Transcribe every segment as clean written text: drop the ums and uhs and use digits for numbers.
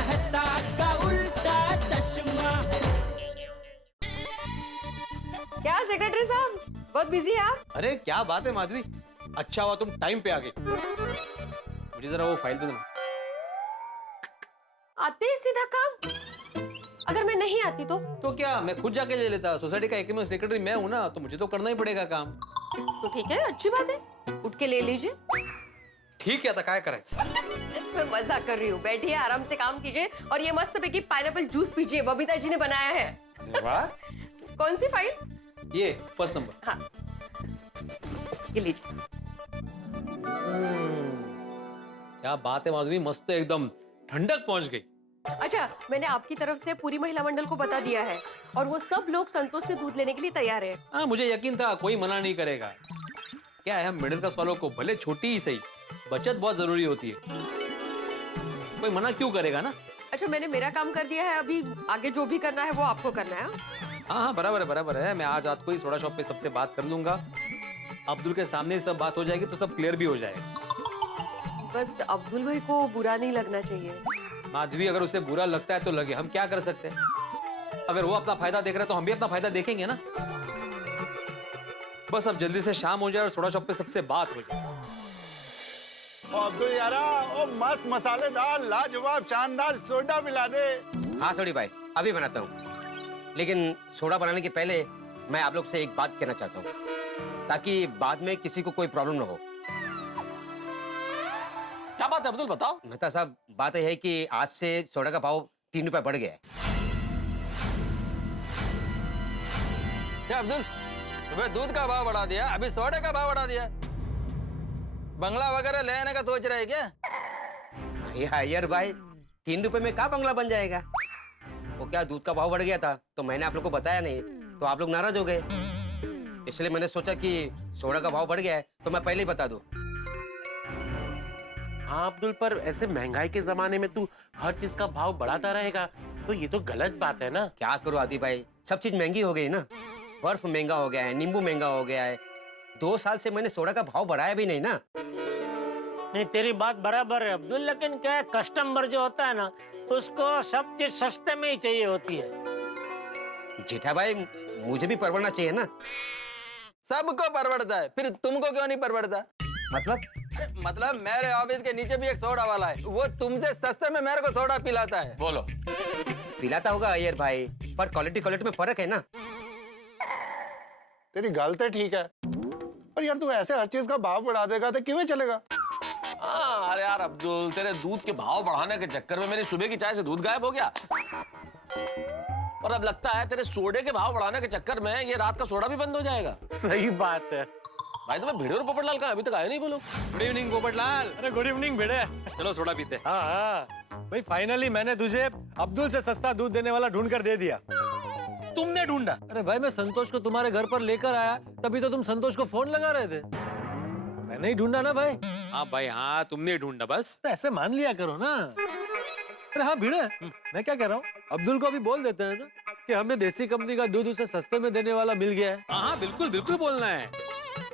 कहता का उल्टा चश्मा। क्या सेक्रेटरी साहब, बहुत बिजी है आप? अरे क्या बात है माधवी, अच्छा हुआ तुम टाइम पे आ गई। मुझे जरा वो फाइल दे दो। आते ही सीधा काम। अगर मैं नहीं आती तो क्या मैं खुद जाके ले लेता? सोसाइटी का एकमात्र सेक्रेटरी मैं हूं ना, तो मुझे तो करना ही पड़ेगा काम। तो ठीक है, अच्छी बात है, उठ के ले लीजिए। ठीक है, आता काय करायचं? मैं मजाक कर रही हूँ, बैठिए आराम से काम कीजिए और ये मस्त पैकी पाइनएप्पल जूस पीजिए, बबीता जी ने बनाया है। वाह, कौन सी फाइल? ये फर्स्ट नंबर। हाँ, ये लीजिए। क्या बात है माधवी, मस्त एकदम ठंडक पहुंच गई। अच्छा, मैंने आपकी तरफ से पूरी महिला मंडल को बता दिया है और वो सब लोग संतोष से दूध लेने के लिए तैयार है। हाँ, मुझे यकीन था कोई मना नहीं करेगा। क्या है, हम मिडिल क्लास वालों को भले छोटी ही सही, बचत बहुत जरूरी होती है। कोई मना क्यों करेगा ना? अच्छा, मैंने मेरा काम कर दिया है, अभी आगे जो भी करना है वो आपको करना है। हाँ हाँ, बराबर है बराबर है। मैं आज रात को ही सोडा शॉप पे सबसे बात कर लूंगा। अब्दुल के सामने ही सब बात हो जाएगी तो सब क्लियर भी हो जाएगा। बस अब्दुल भाई को बुरा नहीं लगना चाहिए। माधवी, अगर उसे बुरा लगता है तो लगे, हम क्या कर सकते हैं? अगर वो अपना फायदा देख रहे हैं तो हम भी अपना फायदा देखेंगे ना। बस अब जल्दी से शाम हो जाए और सोडा शॉप पे सबसे बात हो जाए। अब्दुल यारा, ओ मस्त मसालेदार लाजवाब शानदार सोडा मिला दे। हाँ सोडी भाई, अभी बनाता हूँ। लेकिन सोडा बनाने के पहले मैं आप लोग से एक बात कहना चाहता हूँ, ताकि बाद में किसी को कोई प्रॉब्लम ना हो। क्या बात है अब्दुल, बताओ। मेहता साहब, बात यह है कि आज से सोडा का भाव 3 रुपए बढ़ गया है। क्या अब्दुल, तुम्हें दूध का भाव बढ़ा दिया, अभी सोडे का भाव बढ़ा दिया? बंगला वगैरह लेने का सोच रहे क्या? यार भाई, 3 रुपए में क्या बंगला बन जाएगा? वो क्या, दूध का भाव बढ़ गया था तो मैंने आप लोग को बताया नहीं, तो आप लोग नाराज हो गए। इसलिए मैंने सोचा कि सोडा का भाव बढ़ गया है तो मैं पहले ही बता दूं। हाँ अब्दुल, पर ऐसे महंगाई के जमाने में तू हर चीज का भाव बढ़ाता रहेगा तो ये तो गलत बात है ना। क्या करो आदि भाई, सब चीज महंगी हो गई ना। बर्फ महंगा हो गया है, नींबू महंगा हो गया है। 2 साल से मैंने सोडा का भाव बढ़ाया भी नहीं ना। नहीं, तेरी बात बराबर है अब्दुल, लेकिन क्या है, कस्टमर जो होता है ना, उसको सब चीज सस्ते में ही चाहिए होती है। जेठा भाई, मुझे भी परवड़ना चाहिए ना। सबको परवड़ता है, फिर तुमको क्यों नहीं परवड़ता? मतलब मेरे ऑफिस के नीचे भी एक सोडा वाला है, वो तुमसे सस्ते में मेरे को सोडा पिलाता है। बोलो। पिलाता होगा अय्यर भाई, पर क्वालिटी में फर्क है ना। तेरी गल तो ठीक है, पर यार तू ऐसे हर चीज का भाव बढ़ा देगा तो किਵੇਂ चलेगा? हाँ, अरे यार अब्दुल, तेरे दूध के भाव बढ़ाने के चक्कर में मेरी सुबह की चाय से दूध गायब हो गया, और अब लगता है तेरे सोडे के भाव बढ़ाने के चक्कर में ये रात का सोडा भी बंद हो जाएगा। सही बात है भाई। तुम्हें भिड़े और पोपटलाल का अभी तक आए नहीं बोलो। Good evening Popatlal. अरे गुड इवनिंग भिड़े। चलो सोडा पीते। हाँ हाँ भाई, फाइनली मैंने तुझे अब्दुल से सस्ता दूध देने वाला ढूंढ कर दे दिया। तुमने ढूंढा? अरे भाई, मैं संतोष को तुम्हारे घर पर लेकर आया, तभी तो तुम संतोष को फोन लगा रहे थे। मैंने ही ढूंढा ना भाई। हाँ भाई हाँ, तुमने ढूंढा बस। तो ऐसे मान लिया करो ना। अरे हाँ भिड़े, मैं क्या कह रहा हूँ, अब्दुल को भी बोल देते हैं ना कि हमें देसी कंपनी का दूध उसे सस्ते में देने वाला मिल गया है। हाँ बिल्कुल बिल्कुल बोलना है।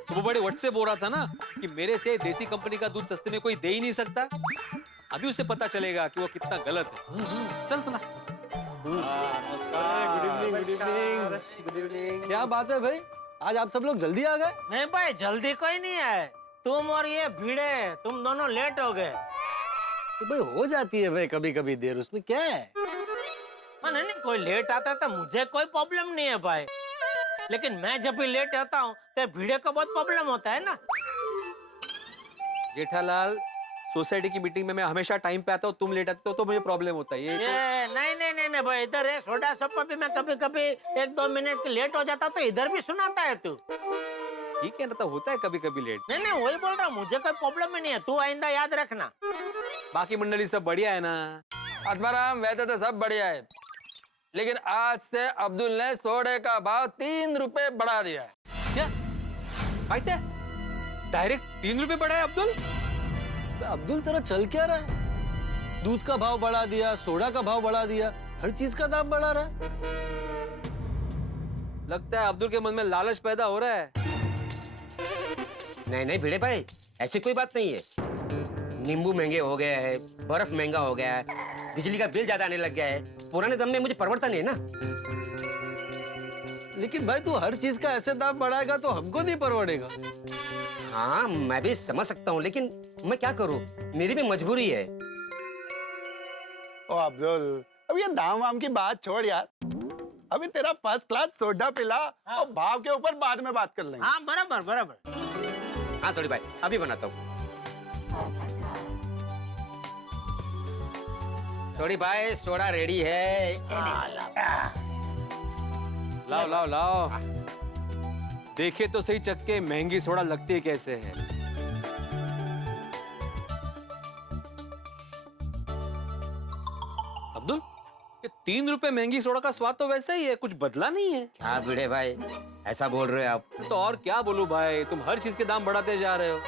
सुबह बड़े व्हाट्सएप हो रहा था ना कि मेरे से देसी कंपनी का दूध सस्ते में कोई दे ही नहीं सकता। अभी उसे पता चलेगा कि वो कितना गलत है। चल चला। Good evening. क्या बात है भाई, आज आप सब लोग जल्दी आ गए? नहीं भाई, जल्दी कोई नहीं है, तुम और ये भिड़े, तुम दोनों लेट हो गए। तो भाई हो जाती है भाई कभी कभी देर, उसमें क्या है। नहीं, कोई लेट आता तो मुझे कोई प्रॉब्लम नहीं है भाई, लेकिन मैं जब भी लेट आता हूँ तो भिड़े को बहुत प्रॉब्लम होता है ना। जेठालाल, सोसाइटी की मीटिंग में मैं हमेशा टाइम पे आता हूँ, तुम लेट आते हो तो मुझे प्रॉब्लम होता है। ये नहीं भाई, इधर है सोडा शॉप पे मैं कभी कभी 1-2 मिनट लेट हो जाता तो इधर भी सुनाता है तू। ठीक है ना, तो होता है कभी कभी लेट। नहीं, वही बोल रहा हूँ, मुझे कोई प्रॉब्लम ही नहीं है, तू आइंदा याद रखना। बाकी मंडली सब बढ़िया है ना? आत्माराम, वैसे तो सब बढ़िया है, लेकिन आज से अब्दुल ने सोडे का भाव 3 रुपए बढ़ा दिया है। क्या भाई, डायरेक्ट 3 रुपए बढ़ा है अब्दुल? अब्दुल तेरा चल क्या रहा है? दूध का भाव बढ़ा दिया, सोडा का भाव बढ़ा दिया, हर चीज का दाम बढ़ा रहा है। लगता है अब्दुल के मन में लालच पैदा हो रहा है। नहीं भिड़े भाई, ऐसी कोई बात नहीं है। नींबू महंगे हो गए हैं, बर्फ महंगा हो गया है, बिजली का बिल ज्यादा आने लग गया है, पुराने दम में मुझे परवड़ता नहीं है ना। लेकिन भाई तू हर चीज का ऐसे दाम बढ़ाएगा तो हमको नहीं परवड़ेगा। हाँ मैं भी समझ सकता हूँ, लेकिन मैं क्या करूँ, मेरी भी मजबूरी है। ओ अब्दुल, अब ये दाम वाम की बात छोड़ यार, अभी तेरा फर्स्ट क्लास सोडा पिला और भाव के ऊपर बाद में बात कर लेंगे। हाँ बराबर बराबर। हाँ सोडी भाई अभी बनाता हूँ। सोडी भाई सोडा रेडी है। लाओ लाओ लाओ, देखे तो सही चक्के महंगी सोडा लगती कैसे है। अब्दुल, ये 3 रुपए महंगी सोडा का स्वाद तो वैसा ही है, कुछ बदला नहीं है। क्या भिड़े भाई ऐसा बोल रहे हो आप? तो और क्या बोलूं भाई, तुम हर चीज के दाम बढ़ाते जा रहे हो।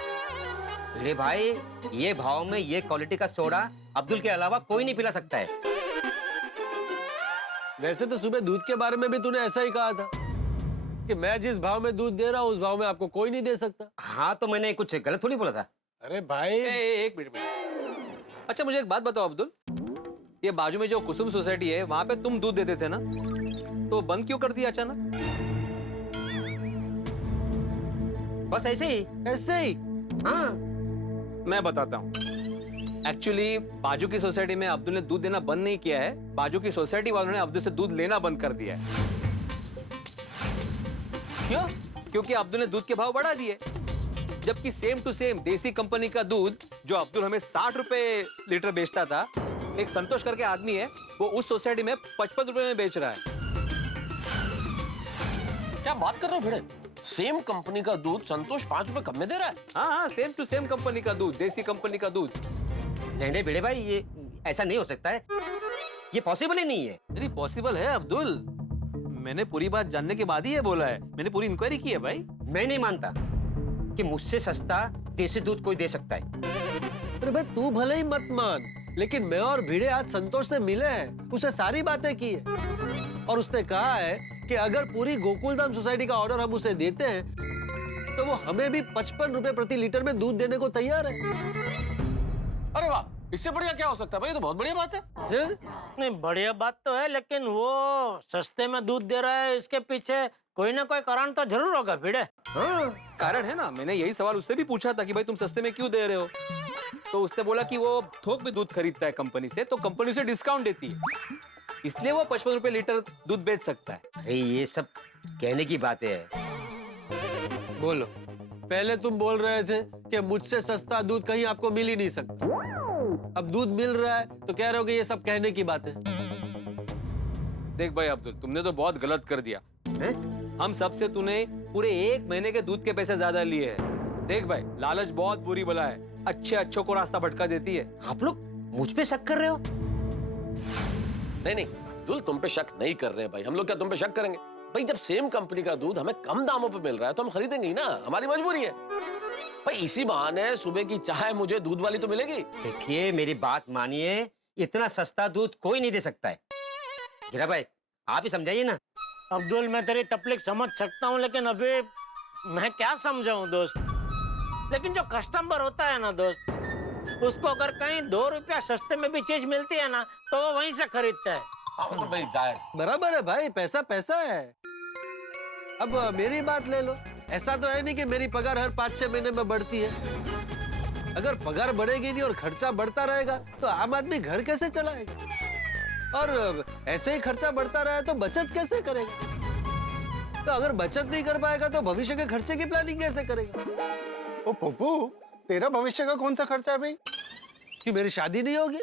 भिड़े भाई ये भाव में ये क्वालिटी का सोडा अब्दुल के अलावा कोई नहीं पिला सकता है। वैसे तो सुबह दूध के बारे में भी तूने ऐसा ही कहा था कि मैं जिस भाव में दूध दे रहा हूँ उस भाव में आपको कोई नहीं दे सकता। हाँ तो मैंने कुछ गलत थोड़ी बोला था। अरे भाई एक मिनट। अच्छा मुझे एक बात बताओ अब्दुल, ये बाजू में जो कुसुम सोसाइटी है वहां पे तुम दूध देते थे ना, तो बंद क्यों कर दिया अचानक? बस ऐसे ही। ऐसे ही? हाँ मैं बताता हूँ। एक्चुअली बाजू की सोसाइटी में अब्दुल ने दूध देना बंद नहीं किया है, बाजू की सोसाइटी वालों ने अब्दुल से दूध लेना बंद कर दिया है। क्यों? क्योंकि अब्दुल ने दूध के भाव बढ़ा दिए, जबकि सेम टू सेम देसी कंपनी का दूध जो अब्दुल हमें 60 रुपए लीटर बेचता था, एक संतोष करके आदमी है, वो उस सोसाइटी में 55 रुपए में बेच रहा है। क्या बात कर रहे हो भिड़े? सेम कंपनी का दूध संतोष 5 रुपए कम में दे रहा है? हाँ हाँ, सेम टू सेम कंपनी का दूध, देसी कंपनी का दूध। नहीं भिड़े भाई ये ऐसा नहीं हो सकता है, ये पॉसिबल ही नहीं है। नहीं पॉसिबल है अब्दुल, मैंने पूरी बात जानने के बाद ही ये बोला है, मैंने पूरी इंक्वायरी की है भाई। मैं नहीं मानता कि मुझसे सस्ता देसी दूध कोई दे सकता है। अरे भाई तू भले ही मत मान, लेकिन मैं और भिड़े आज संतोष से मिले हैं, उसे सारी बातें की है और उसने कहा है कि अगर पूरी गोकुलधाम सोसाइटी का ऑर्डर हम उसे देते हैं तो वो हमें भी 55 रुपए प्रति लीटर में दूध देने को तैयार है। अरे वाह, इससे बढ़िया क्या हो सकता है भाई, ये तो बहुत बढ़िया बात है। फिर नहीं बढ़िया बात तो है, लेकिन वो सस्ते में दूध दे रहा है, इसके पीछे कोई ना कोई कारण तो जरूर होगा भिड़े। हाँ कारण है ना, मैंने यही सवाल उससे भी पूछा था कि भाई तुम सस्ते में क्यों दे रहे हो, तो उसने बोला कि वो थोक में दूध खरीदता है कंपनी से, तो कंपनी उसे डिस्काउंट देती है, इसलिए वो 55 रुपए लीटर दूध बेच सकता है। अरे ये सब कहने की बातें है। बोलो, पहले तुम बोल रहे थे कि मुझसे सस्ता दूध कहीं आपको मिल ही नहीं सकता, अब दूध मिल रहा है तो कह रहे हो कि ये सब कहने की बात है। देख भाई अब्दुल, तुमने तो बहुत गलत कर दिया है? हम सबसे तूने पूरे 1 महीने के दूध के पैसे ज्यादा लिए हैं। देख भाई, लालच बहुत बुरी बला है, अच्छे अच्छों को रास्ता भटका देती है। आप लोग मुझ पे शक कर रहे हो? नहीं नहीं अब्दुल, तुम पे शक नहीं कर रहे हैं भाई, हम लोग क्या तुम पे शक करेंगे भाई? जब सेम कंपनी का दूध हमें कम दामों पे मिल रहा है तो हम खरीदेंगे ही ना, हमारी मजबूरी है भाई। इसी बहाने सुबह की चाय मुझे दूध वाली तो मिलेगी। देखिए मेरी बात मानिए, इतना सस्ता दूध कोई नहीं दे सकता है। गिरा भाई आप ही समझाइए ना। अब्दुल मैं तेरी तकलीफ समझ सकता हूँ, लेकिन अभी मैं क्या समझाऊं दोस्त। लेकिन जो कस्टमर होता है ना दोस्त, उसको अगर कहीं 2 रुपया सस्ते में भी चीज मिलती है ना तो वो वहीं से खरीदता है। तो भाई जायज बराबर है भाई, पैसा पैसा है। अब मेरी बात ले लो, ऐसा तो है नहीं कि मेरी पगार हर 5-6 महीने में बढ़ती है। अगर पगार बढ़ेगी नहीं और खर्चा बढ़ता रहेगा तो आम आदमी घर कैसे चलाएगा, और ऐसे ही खर्चा बढ़ता रहा तो बचत कैसे करेगा? तो अगर बचत नहीं कर पाएगा तो भविष्य के खर्चे की प्लानिंग कैसे करेगा? ओ पप्पू, तेरा भविष्य का कौन सा खर्चा है भाई? कि मेरी शादी नहीं होगी?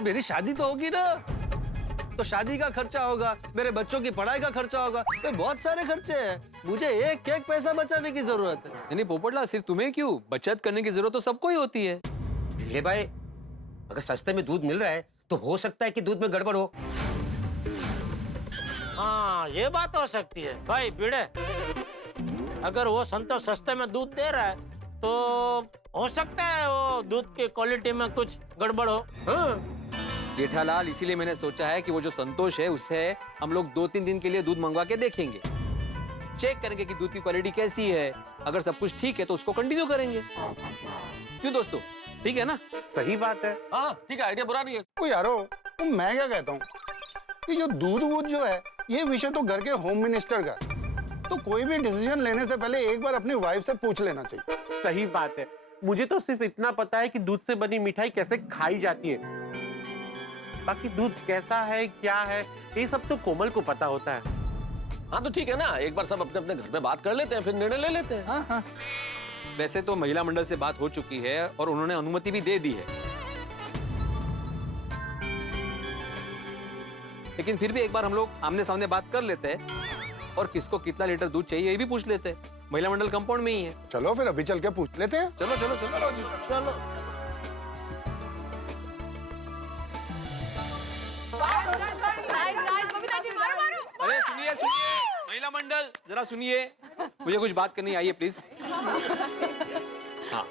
मेरी शादी तो होगी ना, तो शादी का खर्चा होगा, मेरे बच्चों की पढ़ाई का खर्चा होगा, तो बहुत सारे खर्चे हैं। मुझे एक एक पैसा बचाने की जरूरत है। नहीं पोपटलाल, सिर्फ तुम्हें क्यों, बचत करने की जरूरत तो सबको ही होती है। भिड़े भाई अगर सस्ते में दूध मिल रहा है तो हो सकता है कि दूध में गड़बड़ हो। हाँ ये बात हो सकती है भाई भिड़े, अगर वो संतोष सस्ते में दूध दे रहा है तो हो सकता है वो दूध की क्वालिटी में कुछ गड़बड़ हो। हाँ जेठालाल, इसीलिए मैंने सोचा है कि वो जो संतोष है उससे हम लोग 2-3 दिन के लिए दूध मंगवा के देखेंगे। चेक करेंगे कि दूध की क्वालिटी कैसी है। अगर सब कुछ ठीक है तो उसको कंटिन्यू करेंगे। क्यों दोस्तों, ठीक है ना? सही बात है। हाँ ठीक है, आइडिया बुरा नहीं है। ओ यारो, तो मैं क्या कहता हूँ कि जो दूध वूध जो है, ये विषय तो घर के होम मिनिस्टर का है। तो कोई भी डिसीजन लेने से पहले एक बार अपनी वाइफ से पूछ लेना चाहिए। सही बात है। मुझे तो सिर्फ इतना पता है कि दूध से बनी मिठाई कैसे खाई जाती है। बाकी दूध कैसा है, क्या है, ये सब तो कोमल को पता होता है। हाँ तो ठीक है ना, एक बार सब अपने अपने घर में बात कर लेते हैं, फिर निर्णय ले लेते हैं। हाँ हाँ। वैसे तो महिला मंडल से बात हो चुकी है और उन्होंने अनुमति भी दे दी है, लेकिन फिर भी एक बार हम लोग आमने सामने बात कर लेते हैं और किसको कितना लीटर दूध चाहिए ये भी पूछ लेते हैं। महिला मंडल कंपाउंड में ही है। चलो फिर अभी चल के पूछ लेते हैं। चलो चलो चलो चलो अरे सुनिए सुनिए, महिला मंडल जरा सुनिए, मुझे कुछ बात करनी आई है प्लीज। हाँ,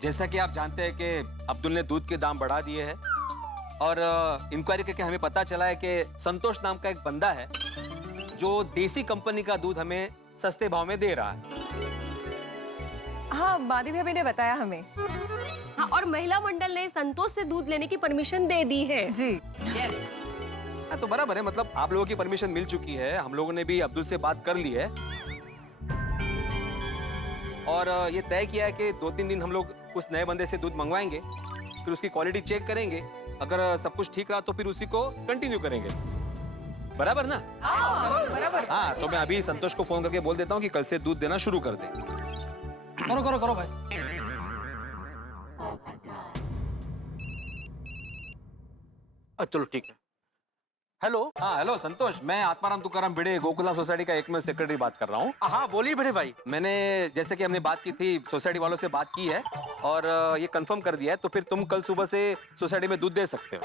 जैसा कि आप जानते हैं कि अब्दुल ने दूध के दाम बढ़ा दिए हैं और इंक्वायरी करके हमें पता चला है कि संतोष नाम का एक बंदा है जो देसी कंपनी का दूध हमें सस्ते भाव में दे रहा है। हाँ, मादी भाभी ने बताया हमें। हाँ, और महिला मंडल ने संतोष से दूध लेने की परमिशन दे दी है। जी। यस। हाँ, तो बराबर है, मतलब आप लोगों की परमिशन मिल चुकी है, हम लोगों ने भी अब्दुल से बात कर ली है और ये तय किया है कि 2-3 दिन हम लोग उस नए बंदे से दूध मंगवाएंगे, फिर उसकी क्वालिटी चेक करेंगे, अगर सब कुछ ठीक रहा तो फिर उसी को कंटिन्यू करेंगे। बराबर ना? बराबर। हाँ, तो मैं अभी संतोष को फोन करके बोल देता हूँ कि कल से दूध देना शुरू कर दे। करो करो करो भाई। चलो ठीक है। हेलो। हाँ हेलो संतोष, मैं आत्माराम तुकाराम भिड़े गोकुलधाम सोसाइटी का एकमेव सेक्रेटरी बात कर रहा हूँ। हाँ बोलिए बड़े भाई। मैंने जैसे कि हमने बात की थी, सोसाइटी वालों से बात की है और ये कंफर्म कर दिया है, तो फिर तुम कल सुबह से सोसाइटी में दूध दे सकते हो।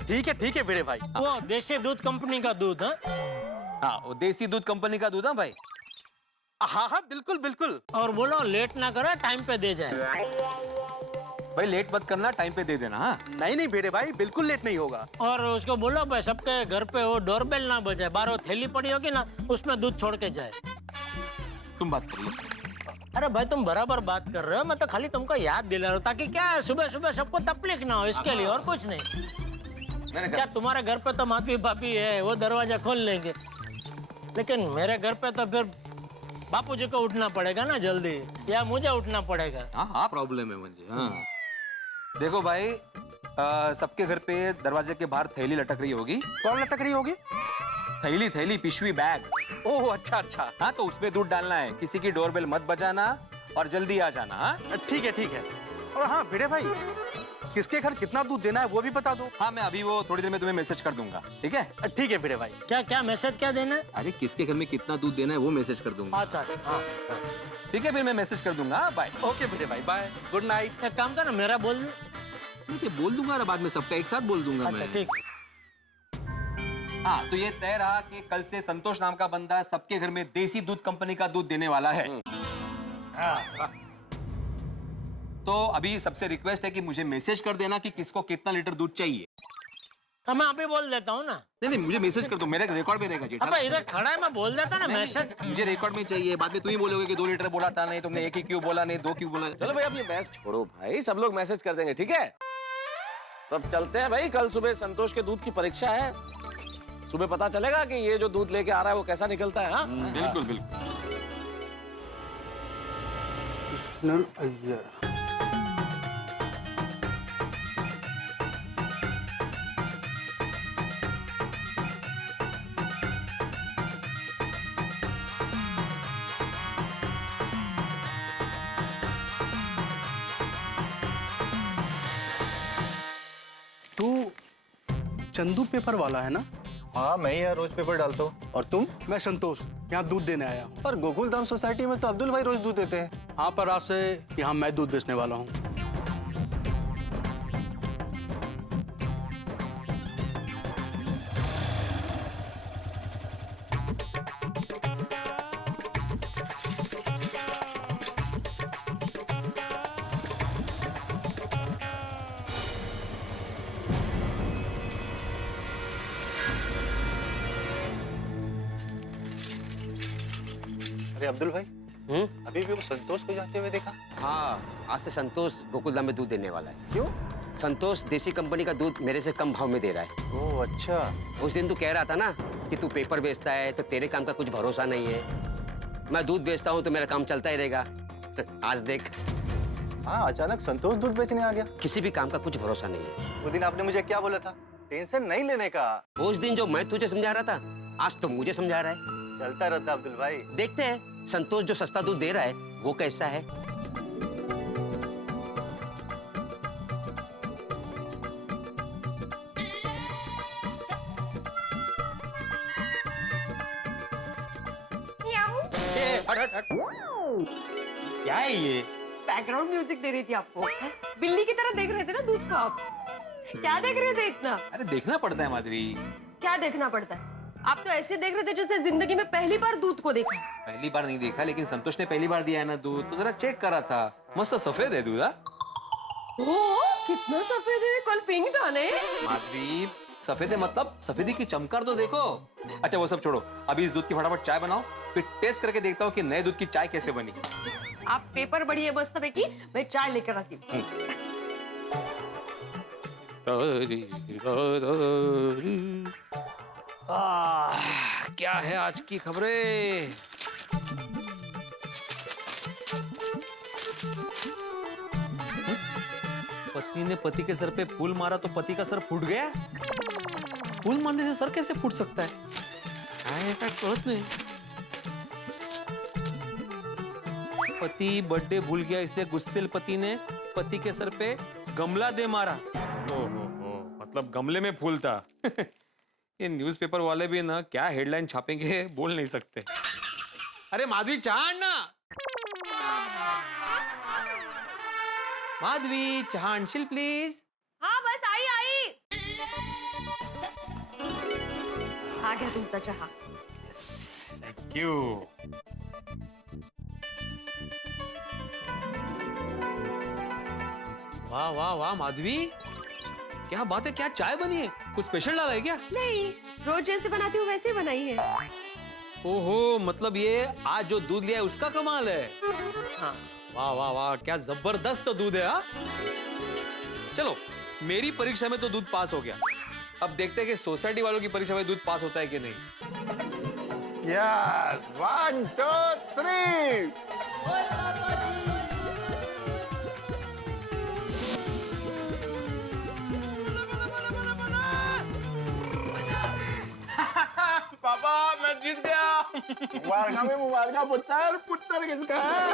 ठीक है भिड़े भाई। वो देसी दूध कंपनी का दूध है। हाँ, वो देसी दूध कंपनी का दूध है भाई। हाँ हाँ बिल्कुल बिल्कुल। और बोलो लेट ना करे, टाइम पे दे जाए। भाई लेट मत करना, टाइम पे दे देना। हाँ नहीं भिड़े भाई, बिल्कुल लेट नहीं होगा। और उसको बोलो भाई सबके घर पे वो डोरबेल ना बजाए, बाहर वो थैली पड़ी होगी ना उसमें दूध छोड़ के जाए। तुम बात करिए। अरे भाई तुम बराबर बात कर रहे हो, मैं तो खाली तुमको याद दिला रहा हूँ ताकि क्या सुबह सुबह सबको तकलीफ ना हो, इसके लिए और कुछ नहीं। क्या तुम्हारे घर पे तो माधवी भाभी है, वो दरवाजा खोल लेंगे, लेकिन मेरे घर पे तो फिर बापूजी को उठना पड़ेगा ना जल्दी, या मुझे उठना पड़ेगा। हाँ प्रॉब्लम है मुझे। हाँ देखो भाई, सबके घर पे दरवाजे के बाहर थैली लटक रही होगी। कौन लटक रही होगी? थैली पिशवी बैग। ओह अच्छा। हाँ, तो उसमें दूध डालना है, किसी की डोरबेल मत बजाना और जल्दी आ जाना। हाँ ठीक है। और हाँ भिड़े भाई, किसके घर कितना दूध देना है वो भी बता दो। हाँ, मैं अभी वो थोड़ी देर में तुम्हें मैसेज कर दूंगा, ठीक है? ठीक है भिड़े भाई। क्या मैसेज क्या देना है? अरे किसके घर में कितना दूध देना है वो मैसेज कर दूंगा। अच्छा हाँ। ठीक है, फिर मैं मैसेज कर दूंगा। बाय। ओके भिड़े भाई, बाय, गुड नाइट। एक काम कर ना, मेरा बोल दे। मैं बोल दूंगा, बाद में सबका एक साथ बोल दूंगा। अच्छा मैं ठीक। हाँ, तो ये तय रहा कि कल से संतोष नाम का बंदा सबके घर में देसी दूध कंपनी का दूध देने वाला है। तो अभी सबसे रिक्वेस्ट है कि मुझे मैसेज कर देना कि किसको कितना लीटर दूध चाहिए। हाँ मैं अभी बोल देता हूँ ना। नहीं, मुझे मैसेज कर दो, मेरे रिकॉर्ड में रहेगा जी। अब इधर खड़ा है, मैं बोल देता ना मैसेज। मुझे रिकॉर्ड में चाहिए, बाद में तुम ही बोलोगे कि 2 लीटर बोला था, नहीं तुमने 1 ही क्यों बोला, नहीं 2 क्यों बोला। चलो भाई, अब ये बहस छोड़ो भाई, सब लोग मैसेज कर देंगे, ठीक है? तो अब चलते हैं भाई, कल सुबह संतोष के दूध की परीक्षा है, सुबह पता चलेगा कि ये जो दूध लेके आ रहा है वो कैसा निकलता है। हाँ बिल्कुल बिल्कुल। तू चंदू पेपर वाला है ना? हाँ, मैं ही यहाँ रोज पेपर डालता हूँ। और तुम? मैं संतोष, यहाँ दूध देने आया हूँ। और गोकुलधाम सोसाइटी में तो अब्दुल भाई रोज दूध देते हैं। हाँ, पर आज से यहाँ मैं दूध बेचने वाला हूँ। अब्दुल भाई, अभी भी वो संतोष को जाते हुए देखा? हाँ, आज से संतोष गोकुलधाम में दूध देने वाला है। क्यों? संतोष देसी कंपनी का दूध मेरे से कम भाव में दे रहा है। ओह अच्छा। उस दिन तू कह रहा था ना कि तू पेपर बेचता है तो तेरे काम का कुछ भरोसा नहीं है। मैं दूध बेचता हूँ तो मेरा काम चलता ही रहेगा। आज देख। हाँ, अचानक संतोष दूध बेचने आ गया। किसी भी काम का कुछ भरोसा नहीं है। वो दिन आपने मुझे क्या बोला था? टेंशन नहीं लेने का। उस दिन जो मैं तुझे समझा रहा था, आज तो मुझे समझा रहा है। चलता रहता अब्दुल भाई। देखते हैं संतोष जो सस्ता दूध दे रहा है वो कैसा है। क्या है ये? बैकग्राउंड म्यूजिक दे रही थी आपको। बिल्ली की तरह देख रहे थे ना दूध को आप। क्या देख रहे थे इतना? अरे देखना पड़ता है माधुरी। क्या देखना पड़ता है? आप तो ऐसे देख रहे थे जैसे जिंदगी में पहली बार दूध को देखा। पहली बार नहीं देखा, लेकिन संतोष ने पहली बार दिया है ना दूध, तो जरा चेक करा था। मस्त सफेद है दूध। ओह, कितना सफेद है, कल पिंक था ने। माधुरी, सफेद है मतलब सफेदी की चमकार तो देखो। अच्छा वो सब छोड़ो, अभी इस दूध की फटाफट चाय बनाओ, फिर टेस्ट करके देखता हूँ कि नए दूध की चाय कैसे बनी। आप पेपर बढ़िए मस्त की, मैं चाय लेकर आती हूँ। क्या है आज की खबरें? पत्नी ने पति के सर पे फूल मारा तो पति का सर फूट गया। फूल मारने से सर कैसे फूट सकता है? कळत नहीं। पति बर्थडे भूल गया, इसलिए गुस्सेल पति ने पति के सर पे गमला दे मारा। मतलब गमले में फूल था। ये न्यूज़पेपर वाले भी ना क्या हेडलाइन छापेंगे बोल नहीं सकते। अरे माधवी चाह ना, माधवी चाह आणशील प्लीज। हाँ बस आई। आ गया तुमचा चहा। Thank you. वाह वाह वाह माधवी, क्या बात है, क्या चाय बनी है? कुछ स्पेशल डाला है क्या? नहीं, रोज जैसे बनाती हूँ वैसे ही बनाई है। ओहो, मतलब ये आज जो दूध लिया है उसका कमाल है। हाँ। वाह वाह वाह, क्या जबरदस्त दूध है। हाँ चलो, मेरी परीक्षा में तो दूध पास हो गया। अब देखते हैं कि सोसाइटी वालों की परीक्षा में दूध पास होता है कि नहीं। यस, 1 2 3। पापा मैं जीत गया। मुबारका में मुबारका पुत्र। पुत्र किसका है?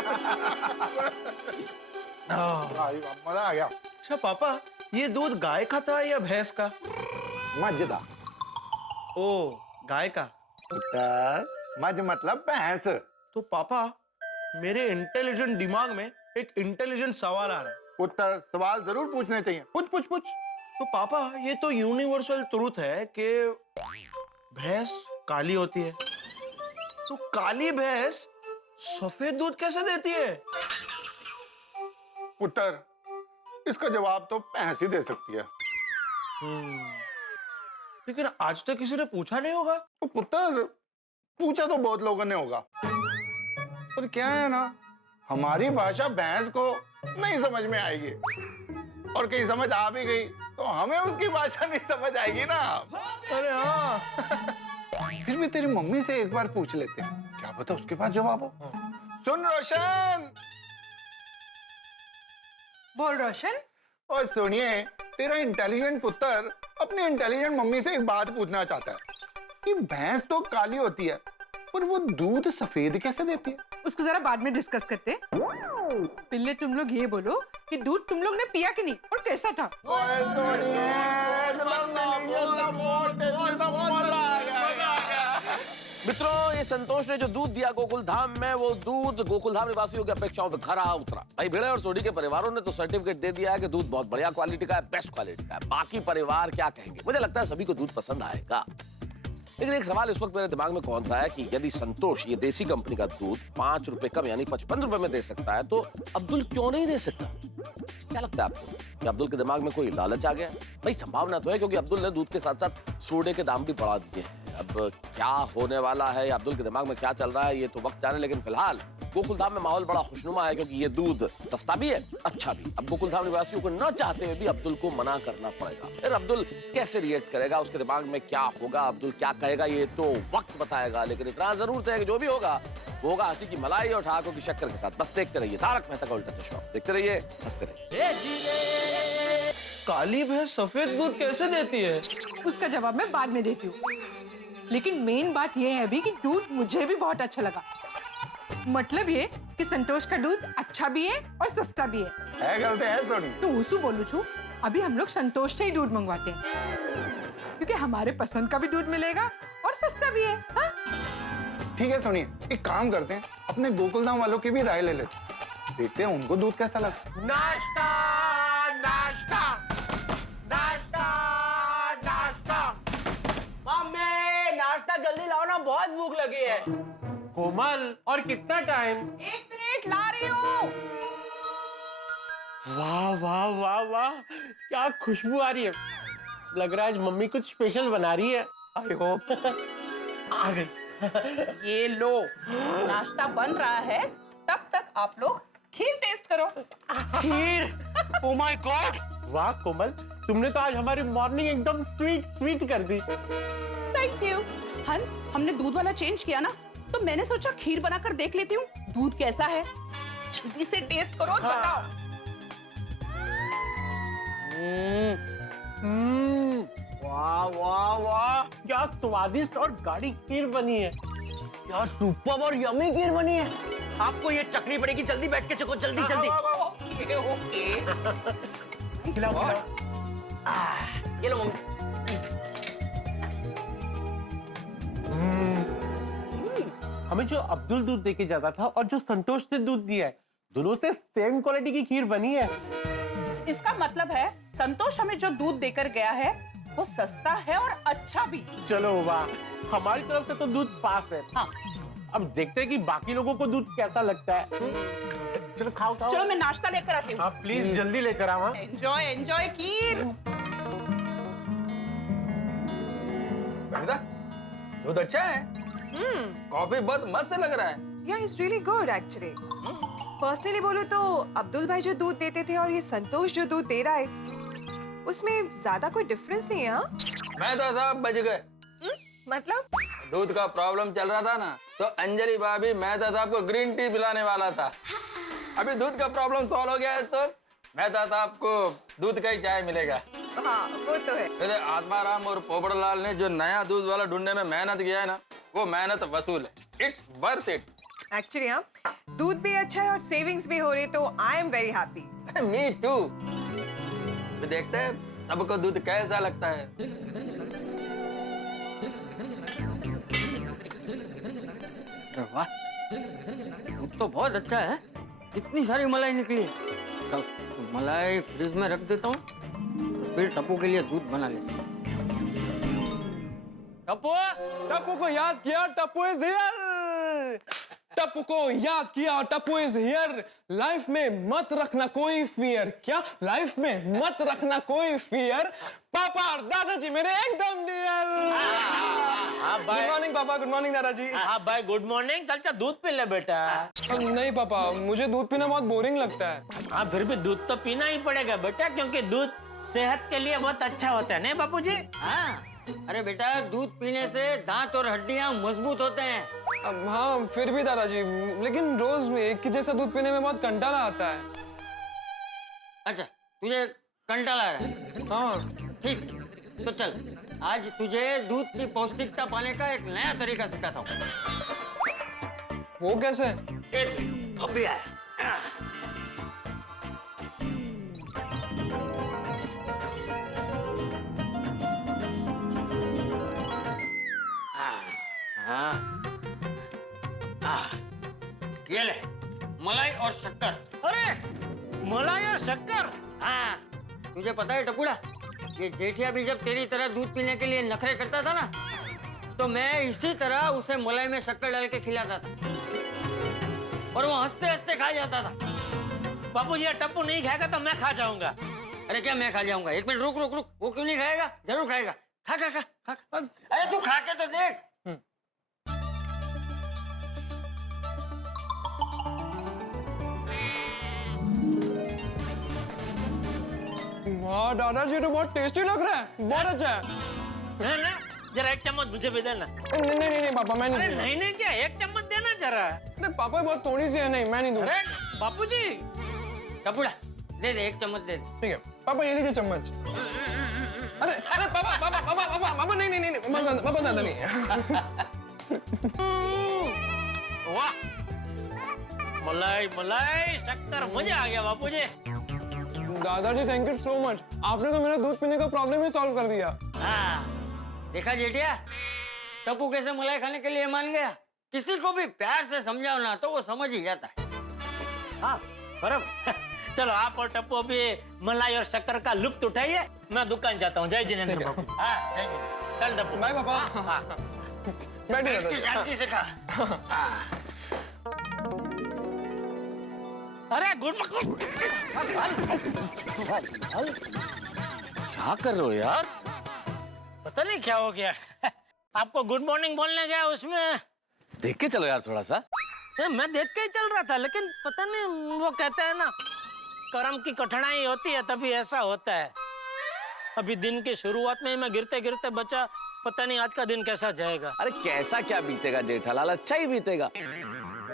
मजा आ गया। अच्छा पापा, ये दूध गाय का था या भैंस का? मजदा। ओ, गाय का। पुत्र, मज मतलब भैंस। तो पापा, मेरे इंटेलिजेंट दिमाग में एक इंटेलिजेंट सवाल आ रहा है। पुत्र, सवाल जरूर पूछने चाहिए। पूछ। तो पापा, ये तो यूनिवर्सल ट्रूथ है कि भैंस काली होती है, तो काली भैंस सफेद दूध कैसे देती है? पुत्र, इसका जवाब तो भैंस ही दे सकती है। लेकिन आज तक किसी ने पूछा नहीं होगा। तो पुत्र, पूछा तो बहुत लोगों ने होगा, पर क्या है ना, हमारी भाषा भैंस को नहीं समझ में आएगी, और कहीं समझ आ भी गई तो हमें उसकी भाषा नहीं समझ आएगी ना। अरे हाँ। फिर भी तेरी मम्मी से एक बार पूछ लेते हैं, क्या पता उसके पास जवाब हो। सुन रोशन। बोल रोशन। और सुनिए, तेरा इंटेलिजेंट पुत्र अपनी इंटेलिजेंट मम्मी से एक बात पूछना चाहता है कि भैंस तो काली होती है, पर वो दूध सफेद कैसे देती है? उसको जरा बाद में डिस्कस करते हैं। पहले तुम लोग ये बोलो कि दूध तुम लोग ने पिया कि नहीं और कैसा था? मित्रों, ये संतोष ने जो दूध दिया गोकुलधाम में, वो दूध गोकुलधाम निवासियों की अपेक्षाओं पे खरा उतरा। भाई भिड़े और सोडी के परिवारों ने तो सर्टिफिकेट दे दिया है कि दूध बहुत बढ़िया क्वालिटी का है, बेस्ट क्वालिटी का है। बाकी परिवार क्या कहेंगे? मुझे लगता है सभी को दूध पसंद आएगा। लेकिन एक सवाल इस वक्त मेरे दिमाग में कौन रहा है कि यदि संतोष ये देसी कंपनी का दूध 5 रुपए कम यानी 55 रुपए में दे सकता है, तो अब्दुल क्यों नहीं दे सकता? क्या लगता है आपको कि अब्दुल के दिमाग में कोई लालच आ गया? भाई संभावना तो है, क्योंकि अब्दुल ने दूध के साथ साथ सोडे के दाम भी बढ़ा दिए हैं। अब क्या होने वाला है, अब्दुल के दिमाग में क्या चल रहा है, ये तो वक्त जाने। लेकिन फिलहाल गोकुल धाम में माहौल बड़ा खुशनुमा है, क्योंकि ये दूध सस्ता भी है, अच्छा भी। अब गोकुल धाम निवासियों को न चाहते हुए भी अब्दुल को मना करना पड़ेगा। फिर अब्दुल कैसे रिएक्ट करेगा, उसके दिमाग में क्या होगा, अब्दुल क्या कहेगा, ये तो वक्त बताएगा। लेकिन इतना जरूर है कि जो भी होगा वो होगा हंसी की मलाई और ठहाकों की शक्कर के साथ। बस देखते रहिए तारक मेहता का उल्टा चश्मा, देखते रहिए, हंसते रहिए। काली भैंस सफेद दूध कैसे देती है? उसका जवाब मैं बाद में देती हूँ, लेकिन मेन बात यह है अभी कि दूध मुझे भी बहुत अच्छा लगा। मतलब ये कि संतोष का दूध अच्छा भी है और सस्ता भी है गलते है सोनी। तो उसू बोलू छू, अभी हम लोग संतोष से ही दूध मंगवाते हैं, क्योंकि हमारे पसंद का भी दूध मिलेगा और सस्ता भी है। हाँ? ठीक है सोनी, एक काम करते हैं, अपने गोकुलधाम वालों की भी राय ले लेते हैं, देखते हैं उनको दूध कैसा लगता है। नाश्ता नाश्ता नाश्ता नाश्ता। मम्मी नाश्ता जल्दी लाओ ना, बहुत भूख लगी है। कोमल, और कितना टाइम? 1 मिनट ला रही हूँ। वाह वाह वाह वाह, क्या खुशबू आ रही है। लग रहा है आज मम्मी कुछ स्पेशल बना रही है। आई होप आ गई। ये लो, नाश्ता बन रहा है, तब तक आप लोग खीर टेस्ट करो। खीर? Oh my God! वाह कोमल, तुमने तो आज हमारी मॉर्निंग एकदम स्वीट स्वीट कर दी। Thank you. हंस, हमने दूध वाला चेंज किया ना, तो मैंने सोचा खीर बनाकर देख लेती हूँ दूध कैसा है। जल्दी से टेस्ट करो और बताओ। वाह वाह वाह, क्या स्वादिष्ट और गाढ़ी खीर बनी है। क्या सुपर और यमी खीर बनी है। आपको ये चखनी पड़ेगी, जल्दी बैठ के चखो, जल्दी जल्दी। Okay okay. खिलाओ खिलाओ। ये लो मम्मी। हमें जो अब्दुल दूध देके जाता था और जो संतोष ने दूध दिया है, दोनों से सेम क्वालिटी की खीर बनी है। इसका मतलब है संतोष हमें जो दूध देकर गया है वो सस्ता है और अच्छा भी। चलो वाह, हमारी तरफ से तो दूध पास है। हाँ। अब देखते हैं कि बाकी लोगों को दूध कैसा लगता है। चलो खाओ खाओ। चलो मैं नाश्ता लेकर आती हूँ। आप प्लीज जल्दी लेकर आओ। एंजॉय एंजॉय खीर। बेटा, दूध अच्छा है। कॉफी बहुत मस्त लग रहा है। Yeah, it's really good actually. Personally बोलूं तो अब्दुल भाई जो दूध देते थे और ये संतोष जो दूध दे रहा है, उसमें ज्यादा कोई डिफरेंस नहीं है। हाँ? मैं तो साहब बच गए। मतलब? दूध का प्रॉब्लम चल रहा था ना, तो अंजलि भाभी मेहता साहब को ग्रीन टी पिलाने वाला था। अभी दूध का प्रॉब्लम सॉल्व हो गया है, तो मेहता साहब को दूध का ही चाय मिलेगा। हाँ, वो तो है। वैसे आत्माराम और पोपड़लाल ने जो नया दूध वाला ढूंढने में मेहनत किया है ना, वो मेहनत वसूल है। It's worth it. एक्चुअली हाँ, दूध भी अच्छा है और सेविंग्स भी हो रही, तो I am very happy. Me too. देखते हैं सबको दूध कैसा लगता है। वाह, दूध तो बहुत अच्छा है। इतनी सारी मलाई निकली। चल, मलाई फ्रिज में रख देता हूँ, तो फिर टप्पू के लिए दूध बना लेता हूँ। टप्पू, टप्पू को याद किया, टप्पू इज हियर। टप्पू को याद किया, टप्पू इज हियर। लाइफ में मत रखना कोई फियर। क्या? लाइफ में मत रखना कोई फियर। पापा और दादाजी मेरे एकदम डियर। गुड मॉर्निंग पापा, गुड मॉर्निंग दादाजी। हाँ भाई, गुड मॉर्निंग। चल चल दूध पी ले बेटा। नहीं पापा, मुझे दूध पीना बहुत बोरिंग लगता है। हाँ, फिर भी दूध तो पीना ही पड़ेगा बेटा, क्योंकि दूध सेहत के लिए बहुत अच्छा होता है, नहीं बापूजी? हाँ, अरे बेटा, दूध पीने से दांत और हड्डियां मजबूत होते हैं। हाँ, फिर भी दादाजी, लेकिन रोज एक ही जैसा दूध पीने में बहुत कंटाला आता है। अच्छा, तुझे कंटाला आ रहा है? हाँ। ठीक, तो चल, आज तुझे दूध की पौष्टिकता पाने का एक नया तरीका सिखाता हूँ। वो कैसे? एक मिनट, अभी आया। ये ले, मलाई और शक्कर। अरे, मलाई और शक्कर? हाँ, तुझे पता है टपुड़ा, ये जेठिया भी जब तेरी तरह दूध पीने के लिए नखरे करता था ना, तो मैं इसी तरह उसे मलाई में शक्कर डाल के खिलाता था और वो हंसते हंसते खा जाता था। बापू जी, टप्पू नहीं खाएगा तो मैं खा जाऊंगा। अरे क्या मैं खा जाऊंगा? एक मिनट रुक रुक रुक, वो क्यों नहीं खाएगा? जरूर खाएगा। खा खा खा खा खा। अरे तू खा के तो देख। वाह दादाजी तो बहुत टेस्टी लग रहा है, बहुत अच्छा है। है ना? जरा एक चम्मच मुझे भी देना। नहीं नहीं नहीं पापा मैं अरे नहीं नहीं नहीं क्या, एक चम्मच देना जरा। अरे पापा बहुत थोड़ी सी है, नहीं मैं नहीं दूंगा। अरे बापूजी, टपुड़ा दे दे, एक चम्मच दे दे। ठीक है पापा ये लीजिए चम्मच। अरे अरे पापा पापा पापा पापा पापा नहीं नहीं नहीं पापा ज्यादा नहीं। वाह, मलाई मलाई शक्कर, मजा आ गया बापूजी। दादाजी थैंक यू सो मच, आपने तो मेरा दूध पीने का प्रॉब्लम ही सॉल्व कर दिया। हाँ, देखा जेठिया, टप्पू कैसे मलाई खाने के लिए मान गया। किसी को भी प्यार से समझाओ ना तो वो समझ ही जाता है। हाँ बराबर। चलो आप और टप्पू अभी मलाई और शक्कर का लुत्फ उठाइए, मैं दुकान जाता हूँ। जय जिनेंद्र बाबू। हाँ जय जिनेंद्र। चल टप्पू। बाय पापा। हाँ। बैठिए की शांति से खा। अरे गुड क्या कर रहे हो यार? पता नहीं क्या हो गया। आपको गुड मॉर्निंग बोलने गया, उसमें देख के चलो यार थोड़ा सा। मैं देख के ही चल रहा था, लेकिन पता नहीं, वो कहते हैं ना कर्म की कठिनाई होती है तभी ऐसा होता है। अभी दिन की शुरुआत में ही मैं गिरते गिरते बचा, पता नहीं आज का दिन कैसा जाएगा। अरे कैसा क्या बीतेगा जेठालाल, अच्छा ही बीतेगा।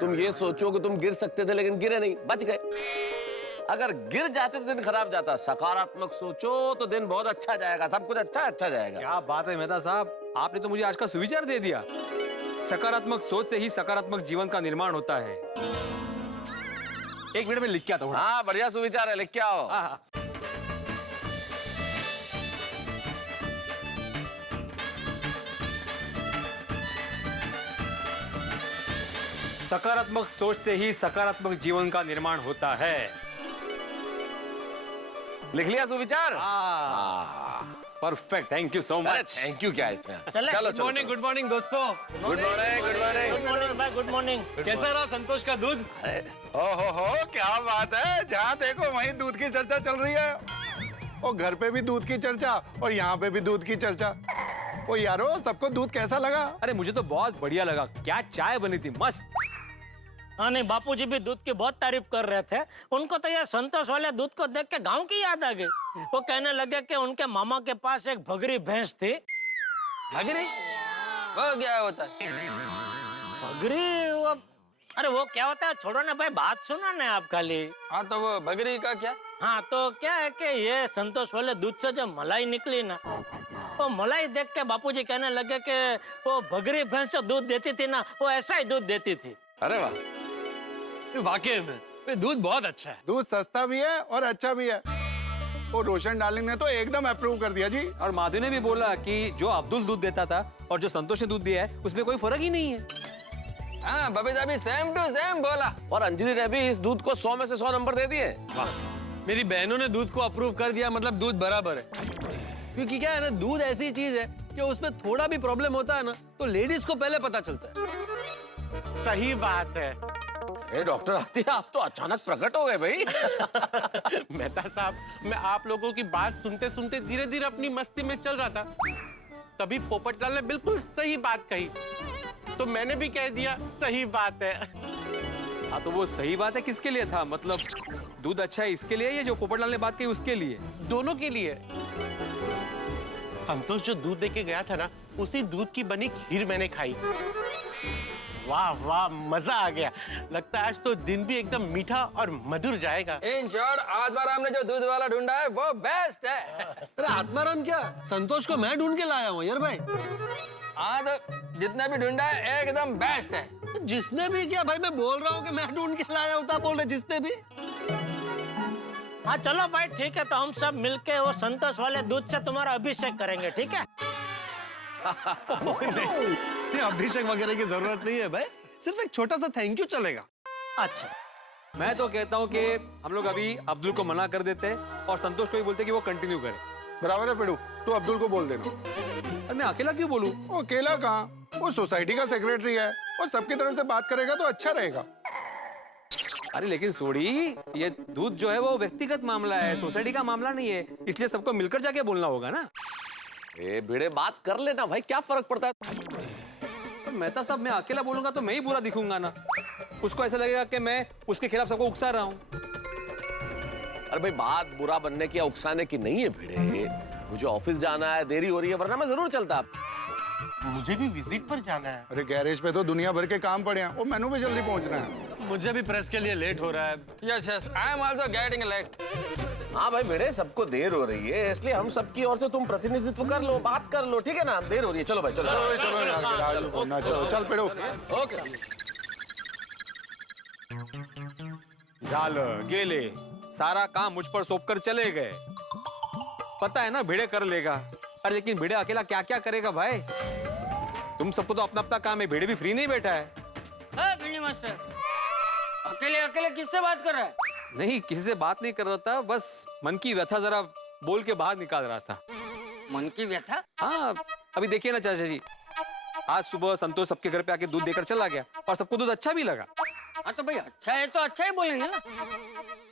तुम ये सोचो कि तुम गिर सकते थे लेकिन गिरे नहीं, बच गए। अगर गिर जाते तो दिन खराब जाता। सकारात्मक सोचो तो दिन बहुत अच्छा जाएगा, सब कुछ अच्छा जाएगा। क्या बात है मेहता साहब, आपने तो मुझे आज का सुविचार दे दिया। सकारात्मक सोच से ही सकारात्मक जीवन का निर्माण होता है। एक मिनट में लिख के आता हूँ। हाँ बढ़िया सुविचार है, लिख के आओ। सकारात्मक सोच से ही सकारात्मक जीवन का निर्माण होता है। लिख लिया सुविचार? Perfect, thank you so much. Thank you क्या है इसमें? चले। चलो गुड मॉर्निंग दोस्तों। Good morning good morning. Good morning भाई, गुड मॉर्निंग। कैसा रहा संतोष का दूध? ओहो क्या बात है, जहाँ देखो वहीं दूध की चर्चा चल रही है। और घर पे भी दूध की चर्चा और यहाँ पे भी दूध की चर्चा। ओ यारो, सबको दूध कैसा लगा? अरे मुझे तो बहुत बढ़िया लगा, क्या चाय बनी थी, मस्त। हाँ नहीं, बापूजी भी दूध की बहुत तारीफ कर रहे थे। उनको तो ये संतोष वाले दूध को देख के गांव की याद आ गई। वो कहने लगे कि उनके मामा के पास एक भगरी भैंस थी। भगरी? वो क्या होता है? भगरी वो, अरे वो क्या होता है, छोड़ो ना भाई, बात सुनो ना आप खाली। हाँ तो वो भगरी का क्या? हाँ तो क्या है कि ये संतोष वाले दूध से जो मलाई निकली ना, वो मलाई देख के बापूजी कहने लगे कि वो भगरी भैंस जो दूध देती थी ना, वो ऐसा ही दूध देती थी। अरे वाह, वाकई में दूध बहुत अच्छा है। दूध सस्ता भी है और अच्छा भी है। और रोशन डार्लिंग ने तो एकदम अप्रूव कर दिया जी। और माधु ने भी बोला कि जो अब्दुल दूध देता था और जो संतोष ने दूध दिया है उसमें कोई फर्क ही नहीं है। हाँ बबीता भी सेम टू सेम बोला। और अंजलि ने भी इस दूध को 100 में से 100 नंबर दे दिए। मेरी बहनों ने दूध को अप्रूव कर दिया, मतलब दूध बराबर है। क्योंकि क्या है ना, दूध ऐसी चीज है कि उसमें थोड़ा भी प्रॉब्लम होता है ना तो लेडीज को पहले पता चलता है। सही बात है। डॉक्टर आतिया, आप तो अचानक प्रकट हो गए भाई। मेहता साहब, मैं आप लोगों की बात सुनते सुनते धीरे धीरे अपनी मस्ती में चल रहा था, तभी पोपटलाल ने बिल्कुल सही बात कही, तो मैंने भी कह दिया सही बात है। हाँ तो वो सही बात है किसके लिए था, मतलब दूध अच्छा है इसके लिए या जो पोपटलाल ने बात कही उसके लिए? दोनों के लिए। संतोष जो दूध देके गया था ना, उसी दूध की बनी खीर मैंने खाई। वाह वाह, मजा आ गया। लगता है आज तो दिन भी एकदम मीठा और मधुर जाएगा। इन शॉर्ट, आज बार हमने जो दूध वाला ढूंढा है वो बेस्ट है। अरे आत्माराम क्या, संतोष को मैं ढूंढ के लाया हूँ यार भाई। हाँ तो जितना भी ढूंढा है एकदम बेस्ट है। जिसने भी क्या भाई, मैं बोल रहा हूँ कि मैं ढूंढ के लाया हूँ, तो बोल रहे जिसने भी। हाँ चलो भाई ठीक है, तो हम सब मिलके वो संतोष वाले दूध से तुम्हारा अभिषेक करेंगे, ठीक है? नहीं, अभिषेक वगैरह की जरूरत नहीं है भाई, सिर्फ एक छोटा सा थैंक यू चलेगा। अच्छा, मैं तो कहता हूँ कि हम लोग अभी अब्दुल को मना कर देते हैं और संतोष को भी बोलते हैं कि वो कंटिन्यू करे। बराबर है पेड़ू, तू अब्दुल को बोल देना। और मैं अकेला क्यों बोलूं? वो अकेला कहाँ, वो सोसाइटी का सेक्रेटरी है और सबकी तरफ से बात करेगा तो अच्छा रहेगा। अरे लेकिन सोड़ी, ये दूध जो है वो व्यक्तिगत मामला है, सोसाइटी का मामला नहीं है, इसलिए सबको मिलकर जाके बोलना होगा ना। ए भिड़े बात कर लेना भाई, क्या फर्क पड़ता है? तो मेहता साहब, मैं अकेला बोलूंगा तो मैं ही बुरा दिखूंगा ना। उसको ऐसा लगेगा कि मैं उसके खिलाफ सबको उकसा रहा हूँ। अरे भाई बात बुरा बनने की या उकसाने की नहीं है भिड़े, मुझे ऑफिस जाना है, देरी हो रही है, वरना मैं जरूर चलता। मुझे भी विजिट पर जाना है। अरे गैरेज पे तो दुनिया भर के काम पड़े हैं, वो मैनू भी जल्दी पहुंचना है। मुझे भी प्रेस के लिए लेट हो रहा है। Yes yes, I am also getting late. हाँ भाई भिड़े, सबको देर हो रही है, इसलिए हम सबकी ओर से तुम प्रतिनिधित्व कर लो, बात कर लो, ठीक है ना? देर हो रही है, चलो भाई चलो। चलो यार, गिराज भी बोलना, चलो चल पेड़ो। ओके। झालं गेले, सारा काम मुझ पर सौंप कर चले गए। पता है ना भिड़े कर लेगा, अरे लेकिन भिड़े अकेला क्या क्या करेगा भाई? तुम सबको तो अपना अपना काम है, भिड़े भी फ्री नहीं बैठा है। भिंडी मास्टर, अकेले अकेले किससे बात कर रहा है? नहीं, किसी से बात नहीं कर रहा था, बस मन की व्यथा जरा बोल के बाहर निकाल रहा था। मन की व्यथा? हाँ, अभी देखिए ना चाचा जी, आज सुबह संतोष सबके घर पे आके दूध देकर चला गया और सबको दूध अच्छा भी लगा। हाँ तो भाई अच्छा है तो अच्छा ही बोलेंगे ना,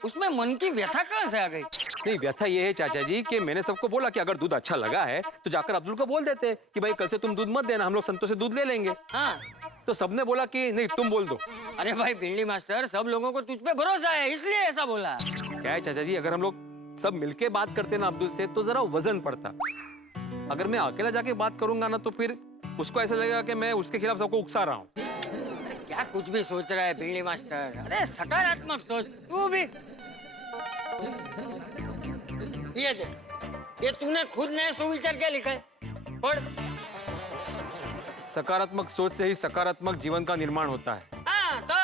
उसमें मन की व्यथा कहाँ से आ गई? नहीं, व्यथा ये है चाचा जी कि मैंने सबको बोला कि अगर दूध अच्छा लगा है तो जाकर अब्दुल को बोल देते कि भाई कल से तुम दूध मत देना, हम लोग संतोष से दूध ले लेंगे। हाँ तो सबने बोला कि नहीं तुम बोल दो। अरे भाई भिंडी मास्टर, सब लोगों को तुझ पे भरोसा है इसलिए ऐसा बोला। क्या है चाचा जी, अगर हम लोग सब मिलके बात करते ना अब्दुल से तो जरा वजन पड़ता। अगर मैं अकेला जाके बात करूंगा ना तो फिर उसको ऐसा लगेगा कि मैं उसके खिलाफ सबको उकसा रहा हूँ। क्या कुछ भी सोच रहा है भिंडी मास्टर? अरे सकारात्मक सोच तू भी। ये देख, ये तूने खुद ने सुविचार क्या लिखा है, पढ़। सकारात्मक सोच से ही सकारात्मक जीवन का निर्माण होता है। हाँ तो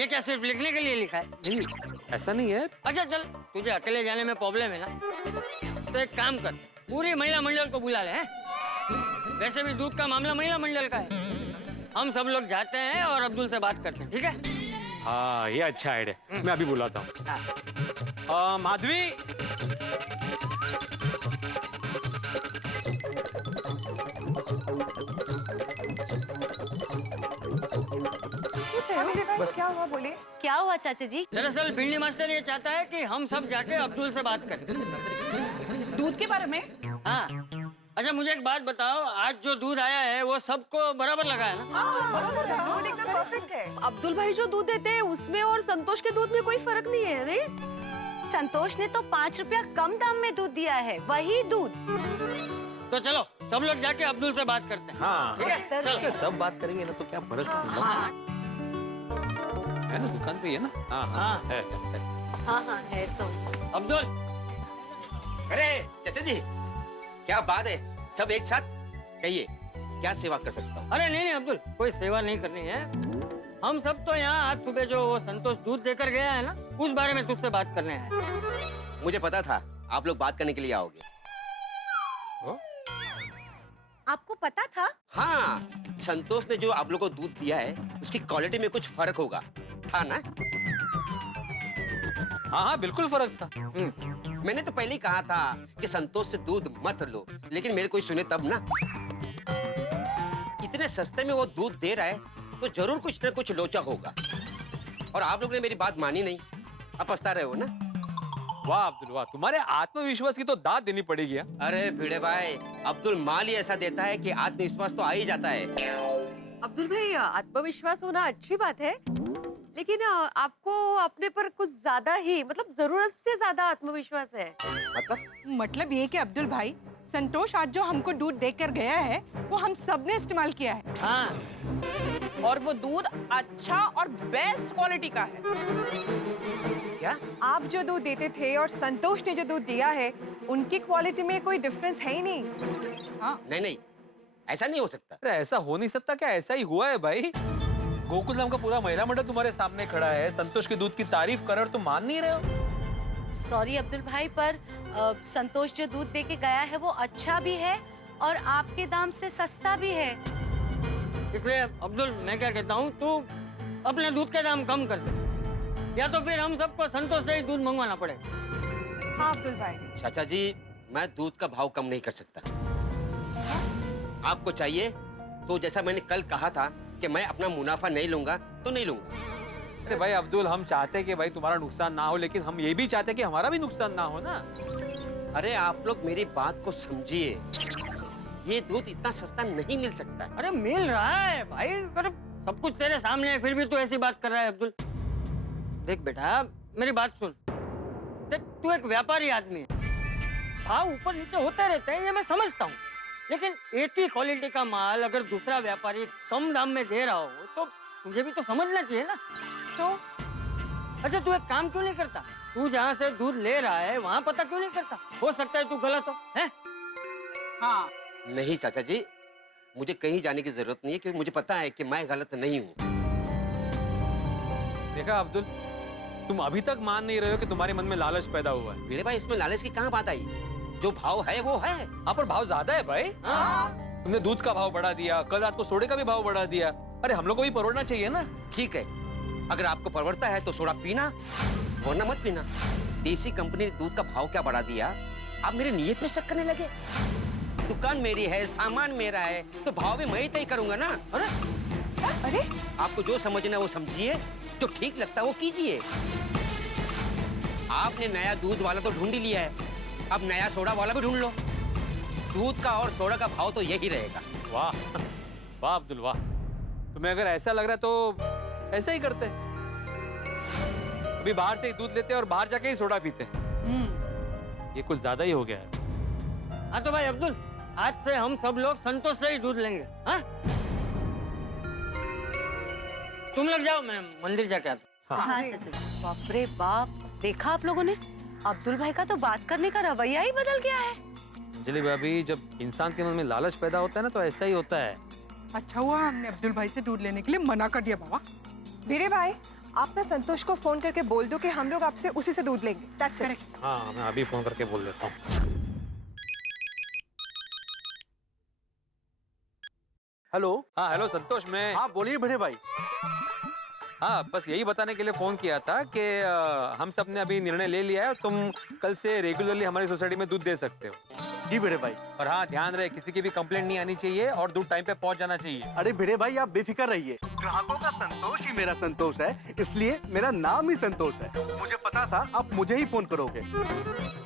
ये क्या सिर्फ लिखने के लिए लिखा है? नहीं, ऐसा नहीं है। अच्छा चल, तुझे अकेले जाने में प्रॉब्लम है ना, तो एक काम कर, पूरी महिला मंडल को बुला ले। हैं? वैसे भी दूध का मामला महिला मंडल का है, हम सब लोग जाते हैं और अब्दुल से बात करते हैं, ठीक है? हाँ ये अच्छा आइडिया, मैं अभी बुलाता हूँ। माधवी, बस क्या हुआ, बोले? क्या हुआ चाचा जी? दरअसल भिंडी मास्टर ये चाहता है कि हम सब जाके अब्दुल से बात करें। दूध के बारे में? हाँ। अच्छा मुझे एक बात बताओ, आज जो दूध आया है वो सबको बराबर लगा है ना? दूध एकदम परफेक्ट है। अब्दुल भाई जो दूध देते हैं उसमें और संतोष के दूध में कोई फर्क नहीं है रे? संतोष ने तो 5 रुपया कम दाम में दूध दिया है, वही दूध। तो चलो सब लोग जाके अब्दुल से बात करते हैं। हाँ ठीक है, चलो। सब बात करेंगे ना तो क्या फर्क है ना, दुकान पे है ना। हाँ हाँ है। हाँ है तो। अब्दुल, अरे चाचा जी, क्या बात है, सब एक साथ, कहिए क्या सेवा कर सकता हूँ? अरे नहीं अब्दुल, कोई सेवा नहीं करनी है, हम सब तो यहाँ आज सुबह जो वो संतोष दूध देकर गया है ना, उस बारे में तुझसे बात करने आए। मुझे पता था आप लोग बात करने के लिए आओगे। आपको पता था? हाँ, संतोष ने जो आप लोग को दूध दिया है उसकी क्वालिटी में कुछ फर्क होगा, था ना? हाँ हाँ बिल्कुल फर्क था। मैंने तो पहले ही कहा था कि संतोष से दूध मत लो, लेकिन मेरे कोई सुने तब ना। इतने सस्ते में वो दूध दे रहा है तो जरूर कुछ न कुछ लोचा होगा, और आप लोग ने मेरी बात मानी नहीं, अब पछता रहे हो ना? वाह अब्दुल वाह, तुम्हारे आत्मविश्वास की तो दाद देनी पड़ेगी। अरे भिड़े भाई, अब्दुल माल ही ऐसा देता है कि आत्मविश्वास तो आ ही जाता है। अब्दुल भाई, आत्मविश्वास होना अच्छी बात है, लेकिन आपको अपने पर कुछ ज्यादा ही, मतलब जरूरत से ज्यादा आत्मविश्वास है। मतलब ये कि अब्दुल भाई, संतोष आज जो हमको दूध देकर गया है वो हम सब ने इस्तेमाल किया है। हाँ। और वो दूध अच्छा और बेस्ट क्वालिटी का है। क्या? आप जो दूध देते थे और संतोष ने जो दूध दिया है, उनकी क्वालिटी में कोई डिफरेंस है ही नहीं। हाँ। नहीं, ऐसा नहीं हो सकता। अरे ऐसा हो नहीं सकता क्या? ऐसा ही हुआ है भाई। गोकुल नाम का पूरा महिला मंडल तुम्हारे सामने खड़ा है, संतोष के दूध की तारीफ कर, तुम मान नहीं रहे हो। सॉरी अब्दुल भाई, पर संतोष जो दूध दे के गया है वो अच्छा भी है और आपके दाम से सस्ता भी है। इसलिए अब्दुल, मैं क्या कहता हूँ, तू अपने दूध के दाम कम कर दे, या तो फिर हम सबको संतोष से ही दूध मंगवाना पड़े। हाँ अब्दुल भाई। चाचा जी, मैं दूध का भाव कम नहीं कर सकता। आपको चाहिए तो जैसा मैंने कल कहा था कि मैं अपना मुनाफा नहीं लूंगा तो नहीं लूंगा। अरे भाई अब्दुल, हम चाहते हैं कि भाई तुम्हारा नुकसान ना हो, लेकिन हम ये भी चाहते हैं कि हमारा भी नुकसान ना हो ना। अरे आप लोग मेरी बात को समझिए। ये दूध इतना सस्ता नहीं मिल सकता। अरे मिल रहा है भाई, अरे सब कुछ तेरे सामने है, फिर भी तू ऐसी बात कर रहा है अब्दुल। देख बेटा, मेरी बात सुन। देख, तू एक व्यापारी आदमी है, भाव ऊपर नीचे होते रहते हैं, ये मैं समझता हूँ, लेकिन एक ही क्वालिटी का माल अगर दूसरा व्यापारी कम दाम में दे रहा हो तो तुझे भी तो समझना चाहिए ना। तो अच्छा, तू एक काम क्यों नहीं करता? तू जहाँ से दूध ले रहा है वहाँ पता क्यों नहीं करता? हो सकता है तू गलत हो, है? हाँ नहीं चाचा जी, मुझे कहीं जाने की जरूरत नहीं है, क्योंकि मुझे पता है कि मैं गलत नहीं हूँ। देखा अब्दुल, तुम अभी तक मान नहीं रहे हो कि तुम्हारे मन में लालच पैदा हुआ है। मेरे भाई, इसमें लालच की कहाँ बात आई? जो भाव है वो है। हाँ, पर भाव ज्यादा है भाई। तुमने दूध का भाव बढ़ा दिया, कल रात को सोडे का भी भाव बढ़ा दिया। अरे हम लोग को भी परवड़ना चाहिए ना। ठीक है, अगर आपको परवड़ता है तो सोडा पीना, वरना मत पीना। देसी कंपनी ने दूध का भाव क्या बढ़ा दिया, आप मेरे नियत पे शक करने लगे? दुकान मेरी है, सामान मेरा है, तो भाव भी मैं ही तय करूंगा ना। अरे आपको जो समझना है वो समझिए, जो ठीक लगता है वो कीजिए। आपने नया दूध वाला तो ढूंढ ही लिया है, अब नया सोडा वाला भी ढूंढ लो। दूध का और सोडा का भाव तो यही रहेगा। वाह वाह अब्दुल वाह, तुम्हें अगर ऐसा लग रहा है तो ऐसा ही करते। अभी बाहर से ही दूध लेते और बाहर जाके ही सोडा पीते। ये कुछ ज्यादा ही हो गया है। हाँ तो भाई अब्दुल, आज से हम सब लोग संतोष से ही दूध लेंगे। हाँ, तुम लोग जाओ, मैं मंदिर जाके आता हूँ। हाँ, बाप रे बाप, देखा आप लोगों ने? अब्दुल भाई का तो बात करने का रवैया ही बदल गया है। अंजलि भाभी, जब इंसान के मन में लालच पैदा होता है ना तो ऐसा ही होता है। अच्छा हुआ हमने अब्दुल भाई से दूध लेने के लिए मना कर दिया बाबा। वीरे भाई, आप ना संतोष को फोन करके बोल दो कि हम लोग आपसे उसी से दूध लेंगे। That's it. हाँ, मैं अभी फोन करके बोल देता हूँ। हेलो। हाँ हेलो संतोष, मैं हाँ बोलिए बड़े भाई। हाँ, बस यही बताने के लिए फोन किया था कि हम सब ने अभी निर्णय ले लिया है और तुम कल से रेगुलरली हमारी सोसाइटी में दूध दे सकते हो। जी भिड़े भाई। और हाँ, ध्यान रहे, किसी की भी कंप्लेंट नहीं आनी चाहिए और दूध टाइम पे पहुंच जाना चाहिए। अरे भिड़े भाई, आप बेफिक्र रहिए, ग्राहकों का संतोष ही मेरा संतोष है, इसलिए मेरा नाम ही संतोष है। मुझे पता था आप मुझे ही फोन करोगे।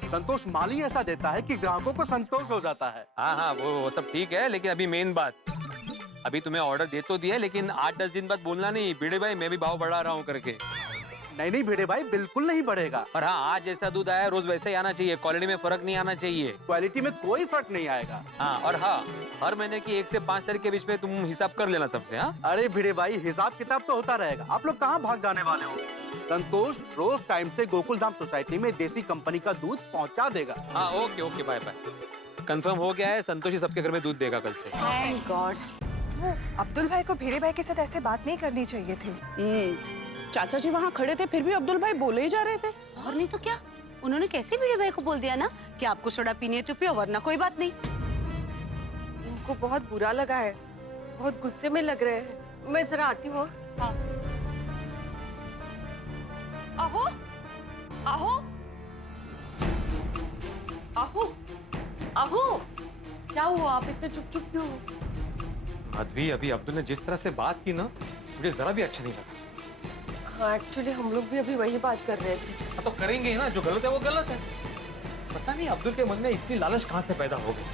संतोष माल ही ऐसा देता है कि ग्राहकों को संतोष हो जाता है। हाँ हाँ, वो सब ठीक है, लेकिन अभी मेन बात, अभी तुम्हें ऑर्डर दे तो दिया, लेकिन 8-10 दिन बाद बोलना नहीं भिड़े भाई मैं भी भाव बढ़ा रहा हूँ करके। नहीं नहीं भिड़े भाई, बिल्कुल नहीं बढ़ेगा। और हाँ, आज जैसा दूध आया रोज वैसे ही आना चाहिए, क्वालिटी में फर्क नहीं आना चाहिए। क्वालिटी में कोई फर्क नहीं आएगा। हाँ, और हाँ, हर महीने की 1 से 5 तारीख के बीच में तुम हिसाब कर लेना सबसे। हाँ, अरे भिड़े भाई, हिसाब किताब तो होता रहेगा, आप लोग कहाँ भाग जाने वाले हो। संतोष रोज टाइम से गोकुलधाम सोसाइटी में देसी कंपनी का दूध पहुँचा देगा। हाँ, okay okay, bye bye. Confirm हो गया है, संतोष ही सबके घर में दूध देगा कल से। Thank God. वो अब्दुल भाई को भिड़े भाई के साथ ऐसे बात नहीं करनी चाहिए थी। चाचा जी वहाँ खड़े थे, फिर भी अब्दुल भाई बोले ही जा रहे थे। और नहीं तो क्या, उन्होंने कैसे भिड़े भाई को बोल दिया ना कि आपको सोडा पीनी है तो पियो, वरना कोई बात नहीं। उनको बहुत बुरा लगा है, बहुत गुस्से में लग रहे हैं। मैं जरा आती हूँ। हाँ। आहो, आहो, आहो, आहो, क्या हुआ? आप इतने चुप चुप क्यों हो? अभी अब्दुल ने जिस तरह से बात की ना, मुझे जरा भी अच्छा नहीं लगा। हाँ, एक्चुअली हम लोग भी अभी वही बात कर रहे थे। हाँ, तो करेंगे ही ना, जो गलत है वो गलत है। पता नहीं अब्दुल के मन में इतनी लालच कहाँ से पैदा हो गई।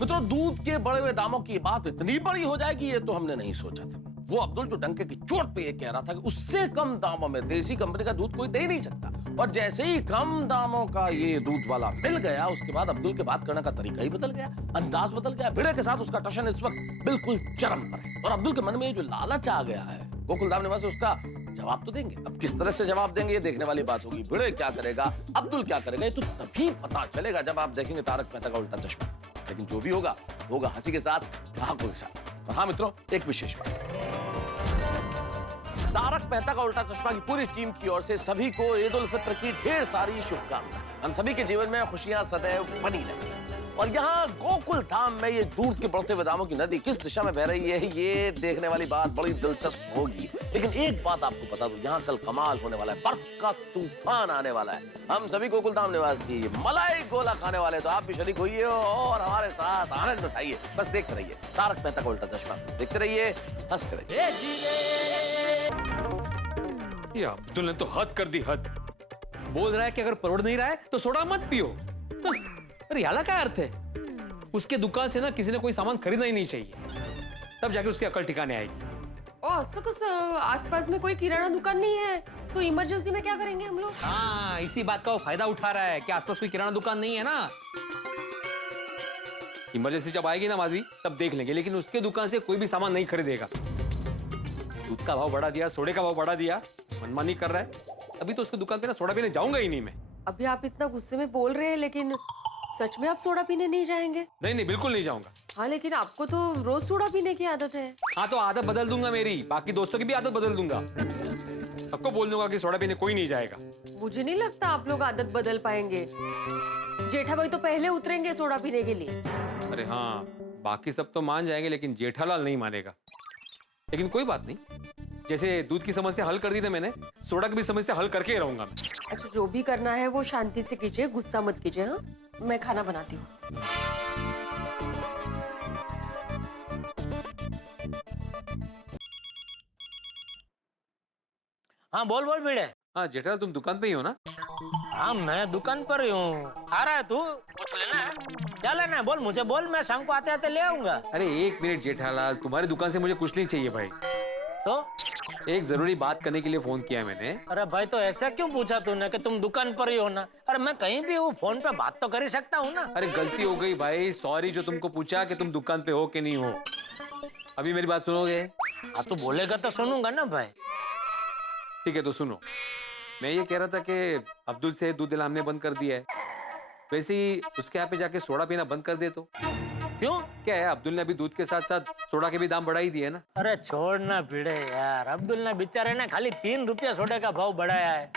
मित्रों, दूध के बढ़े हुए दामों की बात इतनी बड़ी हो जाएगी ये तो हमने नहीं सोचा था। वो अब्दुल जो डंके की चोट पे ये कह रहा था कि उससे कम दामों में देसी कंपनी का दूध कोई दे ही नहीं सकता, और जैसे ही कम दामों का ये दूध वाला मिल गया, उसके बाद अब्दुल के बात करने का तरीका ही बदल गया, अंदाज बदल गया। भिड़े के साथ उसका टशन इस वक्त बिल्कुल चरम पर है, और अब्दुल के मन में ये जो लालच आ गया है, गोकुलधाम निवासी उसका जवाब तो देंगे। अब किस तरह से जवाब देंगे ये देखने वाली बात होगी। भिड़े क्या करेगा, अब्दुल क्या करेगा, ये तो तभी पता चलेगा जब आप देखेंगे तारक मेहता का उल्टा चश्मा। लेकिन जो भी होगा होगा हंसी के साथ, ग्राहकों के साथ। और हाँ मित्रों, एक विशेष बात, तारक मेहता का उल्टा चश्मा की पूरी टीम की ओर से सभी को ईद उल फित्र की ढेर सारी शुभकामनाएं। हम सभी के जीवन में खुशियां सदैव बनी रहें। और यहाँ गोकुल धाम में ये दूध के बढ़ते हुए दामों की नदी किस दिशा में बह रही है, ये देखने वाली बात बड़ी दिलचस्प होगी। लेकिन एक बात आपको बता दूं, यहाँ कल कमाल होने वाला है, बर्फ का तूफान आने वाला है। हम सभी गोकुल धाम निवासी मलाई गोला खाने वाले, तो आप भी शरीक होइए और हमारे साथ आनंद उठाइए। बस देखते रहिए तारक मेहता का उल्टा चश्मा, देखते रहिए, हंसते रहिए। ये अब्दुल ने तो हद कर दी, हद। बोल रहा है कि अगर परोड़ नहीं रहा है तो सोडा मत पियो। अरे याला क्या अर्थ है? उसके दुकान से ना किसी ने कोई सामान खरीदना ही नहीं चाहिए, तब जाके उसकी अकल ठिकाने आएगी। असं कसं? आसपास में कोई किराना दुकान नहीं है तो इमरजेंसी में क्या करेंगे हम लोग? हाँ, इसी बात का वो फायदा उठा रहा है कि आसपास कोई किराना दुकान नहीं है ना। इमरजेंसी जब आएगी ना माधवी, तब देख लेंगे, लेकिन उसके दुकान से कोई भी सामान नहीं खरीदेगा। दूध का भाव बढ़ा दिया, सोडे का भाव बढ़ा दिया, मनमानी कर रहा है। अभी तो उसकी दुकान पे ना सोडा पीने जाऊंगा ही नहीं मैं। अभी आप इतना गुस्से में बोल रहे हैं, लेकिन सच में आप सोडा पीने नहीं जाएंगे? नहीं नहीं, बिल्कुल नहीं जाऊंगा। हाँ, लेकिन आपको तो रोज सोडा पीने की आदत है। हाँ, तो आदत बदल दूंगा मेरी, बाकी दोस्तों की भी आदत बदल दूंगा। सबको बोल दूंगा कि सोडा पीने कोई नहीं जाएगा। मुझे नहीं लगता आप लोग आदत बदल पाएंगे। जेठा भाई तो पहले उतरेंगे सोडा पीने के लिए। अरे हाँ, बाकी सब तो मान जाएंगे, लेकिन जेठालाल नहीं मानेगा। लेकिन कोई बात नहीं, जैसे दूध की समस्या हल कर दी ना मैंने, सोडा की भी समस्या हल करके ही रहूंगा मैं। अच्छा, जो भी करना है वो शांति से कीजिए, गुस्सा मत कीजिए। हाँ, मैं खाना बनाती हूँ। हाँ बोल बोल भिड़े। हाँ जेठालाल, तुम दुकान पे ही हो ना? हाँ मैं दुकान पर ही हूँ। आ रहा है तू? कुछ लेना है? क्या लेना है? बोल मुझे, बोल, मैं शाम को आते आते ले आऊंगा। अरे एक मिनट जेठालाल, तुम्हारी दुकान से मुझे कुछ नहीं चाहिए भाई। तो एक जरूरी बात करने के लिए फोन किया मैंने। अरे भाई, तो ऐसा क्यों पूछा तूने कि तुम दुकान पर ही हो ना? अरे मैं कहीं भी हूँ, फोन पे बात तो कर ही सकता हूँ ना। अरे गलती हो गई भाई, सॉरी जो तुमको पूछा कि तुम दुकान पे हो कि नहीं हो। अभी मेरी बात सुनोगे? हाँ तू बोलेगा तो सुनूंगा ना भाई। ठीक है, तो सुनो। मैं ये कह रहा था कि अब्दुल से दूध दिला हमने बंद कर दिया है, वैसे ही उसके यहाँ पे जाके सोडा पीना बंद कर दे तो। क्यों? क्या है, अब्दुल ने अभी दूध के साथ साथ सोडा के भी दाम बढ़ा ही दिए ना। अरे छोड़ ना भिड़े यार, अब्दुल ने बेचारे ने खाली 3 रुपया सोडे का भाव बढ़ाया है।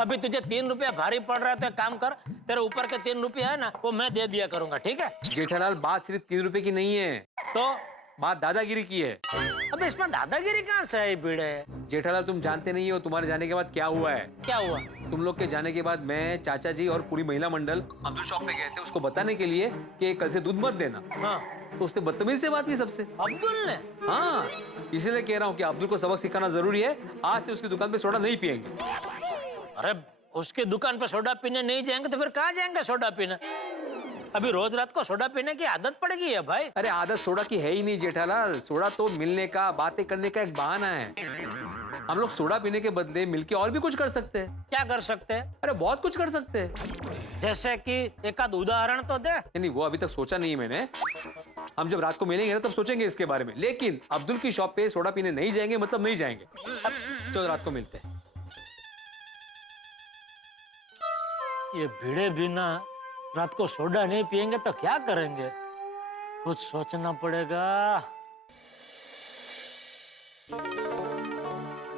अभी तुझे 3 रुपया भारी पड़ रहा है तो एक काम कर, तेरे ऊपर के 3 रुपया है ना, वो मैं दे दिया करूंगा, ठीक है? जेठालाल, बात सिर्फ 3 रुपए की नहीं है, तो बात दादागिरी की है। अब इसमें दादागिरी कहाँ से आई भिड़े? जेठालाल, तुम जानते नहीं हो तुम्हारे जाने के बाद क्या हुआ है। क्या हुआ? तुम लोग के जाने के बाद मैं, चाचा जी और पूरी महिला मंडल अब्दुल शॉप पे गए थे उसको बताने के लिए कि कल से दूध मत देना। हाँ। तो उसने बदतमीजी से बात की सबसे। अब्दुल ने? हाँ, इसीलिए कह रहा हूँ कि अब्दुल को सबक सिखाना जरूरी है। आज से उसकी दुकान पे सोडा नहीं पियेंगे। अरे उसकी दुकान पे सोडा पीने नहीं जाएंगे तो फिर कहाँ जाएंगे सोडा पीने? अभी रोज रात को सोडा पीने की आदत पड़ गई है भाई। अरे आदत सोडा की है ही नहीं जेठालाल, सोडा तो मिलने का, बातें करने का एक बहाना है। हम लोग सोडा पीने के बदले मिलके और भी कुछ कर सकते हैं। क्या कर सकते हैं? अरे बहुत कुछ कर सकते हैं। जैसे कि एक आध उदाहरण तो दे। नहीं, वो अभी तक सोचा नहीं मैंने। हम जब रात को मिलेंगे ना तब सोचेंगे इसके बारे में। लेकिन अब्दुल की शॉप पे सोडा पीने नहीं जाएंगे मतलब नहीं जाएंगे। चलो रात को मिलते हैं। ये भिड़े भी ना रात को सोडा नहीं पियेंगे तो क्या करेंगे? कुछ सोचना पड़ेगा।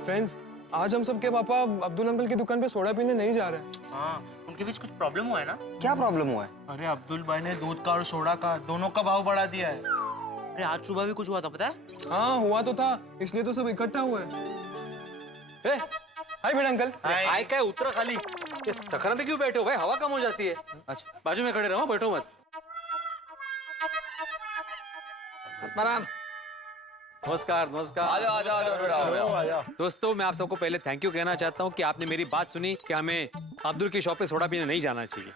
फ्रेंड्स, आज हम सबके पापा अब्दुल अंकल की दुकान पे सोडा पीने नहीं जा रहे हैं। हाँ, उनके बीच कुछ प्रॉब्लम हुआ है ना? क्या प्रॉब्लम हुआ है? अरे अब्दुल भाई ने दूध का और सोडा का दोनों का भाव बढ़ा दिया है। अरे आज सुबह भी कुछ हुआ था, पता है? हाँ हुआ तो था, इसलिए तो सब इकट्ठा हुए हैं। हाय भिड़े अंकल। हाय क्या उतरा खाली, ये सखरा पे क्यों बैठे हो भाई? हवा कम हो जाती है। अच्छा, बाजू में खड़े रहो, बैठो मत। आराम। नमस्कार नमस्कार। आ दोस्तों, मैं आप सबको पहले थैंक यू कहना चाहता हूँ कि आपने मेरी बात सुनी कि हमें अब्दुल की शॉप पे सोडा पीने नहीं जाना चाहिए।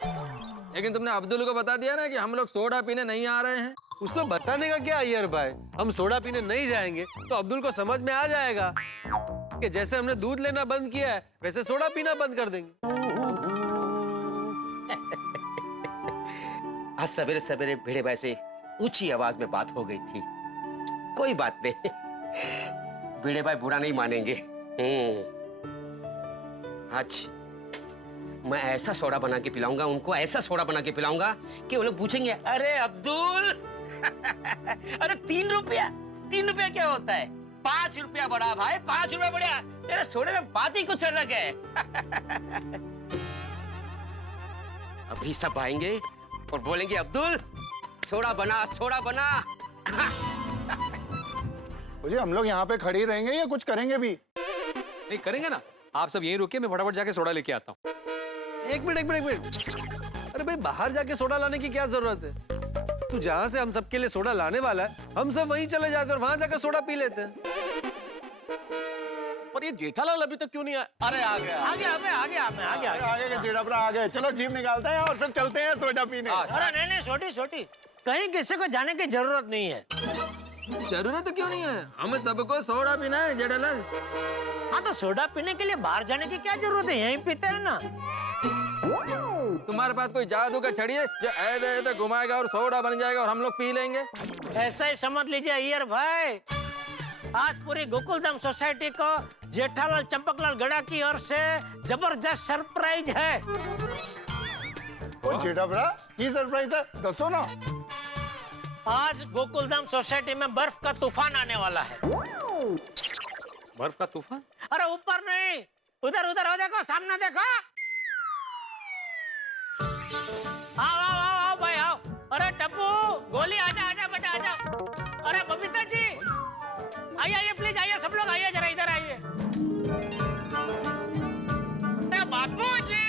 लेकिन तुमने अब्दुल को बता दिया ना कि हम लोग सोडा पीने नहीं आ रहे हैं। उसमें बताने का क्या यार भाई, हम सोडा पीने नहीं जाएंगे तो अब्दुल को समझ में आ जाएगा कि जैसे हमने दूध लेना बंद किया है वैसे सोडा पीना बंद कर देंगे। आज सवेरे सवेरे भिड़े भाई से ऊंची आवाज में बात हो गई थी। कोई बात नहीं, भिड़े भाई बुरा नहीं मानेंगे। आज मैं ऐसा सोडा बना के पिलाऊंगा उनको, ऐसा सोडा बना के पिलाऊंगा कि वो लोग पूछेंगे, अरे अब्दुल अरे 3 रुपया क्या होता है? 5 रुपया बढ़ा भाई, 5 रुपया बढ़ा। तेरे सोडे में बात ही कुछ अलग है। अभी सब आएंगे और बोलेंगे, अब्दुल सोडा बना, सोडा बना। मुझे हम लोग यहाँ पे खड़ी रहेंगे या कुछ करेंगे भी? नहीं करेंगे ना, आप सब यहीं रुकिए, मैं फटाफट जाके सोडा लेके आता हूँ। एक मिनट। अरे भाई, बाहर जाके सोडा लाने की क्या जरूरत है? तू जहां से हम सबके लिए सोडा लाने वाला है, हम सब वहीं चले जाते और वहां जाकर सोडा पी लेते हैं। पर ये जेठालाल अभी तक क्यों नहीं आया? अरे आ गया। आ गया मैं, आ गया मैं, आ गया। आगे के जेठापरा आ गए। चलो जीप निकालते हैं और फिर चलते हैं सोडा पीने। अरे नहीं नहीं, छोटी छोटी, कहीं किसी को जाने की जरूरत नहीं है। जरूरत क्यों नहीं है? हमें सबको सोडा पीना है जेठालाल। हाँ तो सोडा पीने के लिए बाहर जाने की क्या जरूरत है, यहीं पीते हैं ना। तुम्हारे पास कोई जादू का छड़ी है जो ऐसे ऐसे घुमाएगा और सोडा बन जाएगा और हम लोग पी लेंगे? ऐसा ही समझ लीजिए अय्यर भाई, आज पूरी गोकुलधाम सोसाइटी को जेठालाल चंपकलाल गड़ा की ओर से जबरदस्त सरप्राइज है। ओ जेठापरा की सरप्राइज है, दसो ना। आज गोकुलधाम सोसाइटी में बर्फ का तूफान आने वाला है। बर्फ का तूफान? अरे ऊपर नहीं, उधर उधर हो, देखो सामने देखो। आओ आओ आओ आओ भाई आओ। अरे टप्पू, गोली आजा आजा बेटा आजा। अरे बबीता जी आइए आइए प्लीज आइए, सब लोग आइए, जरा इधर आइए। बापू जी,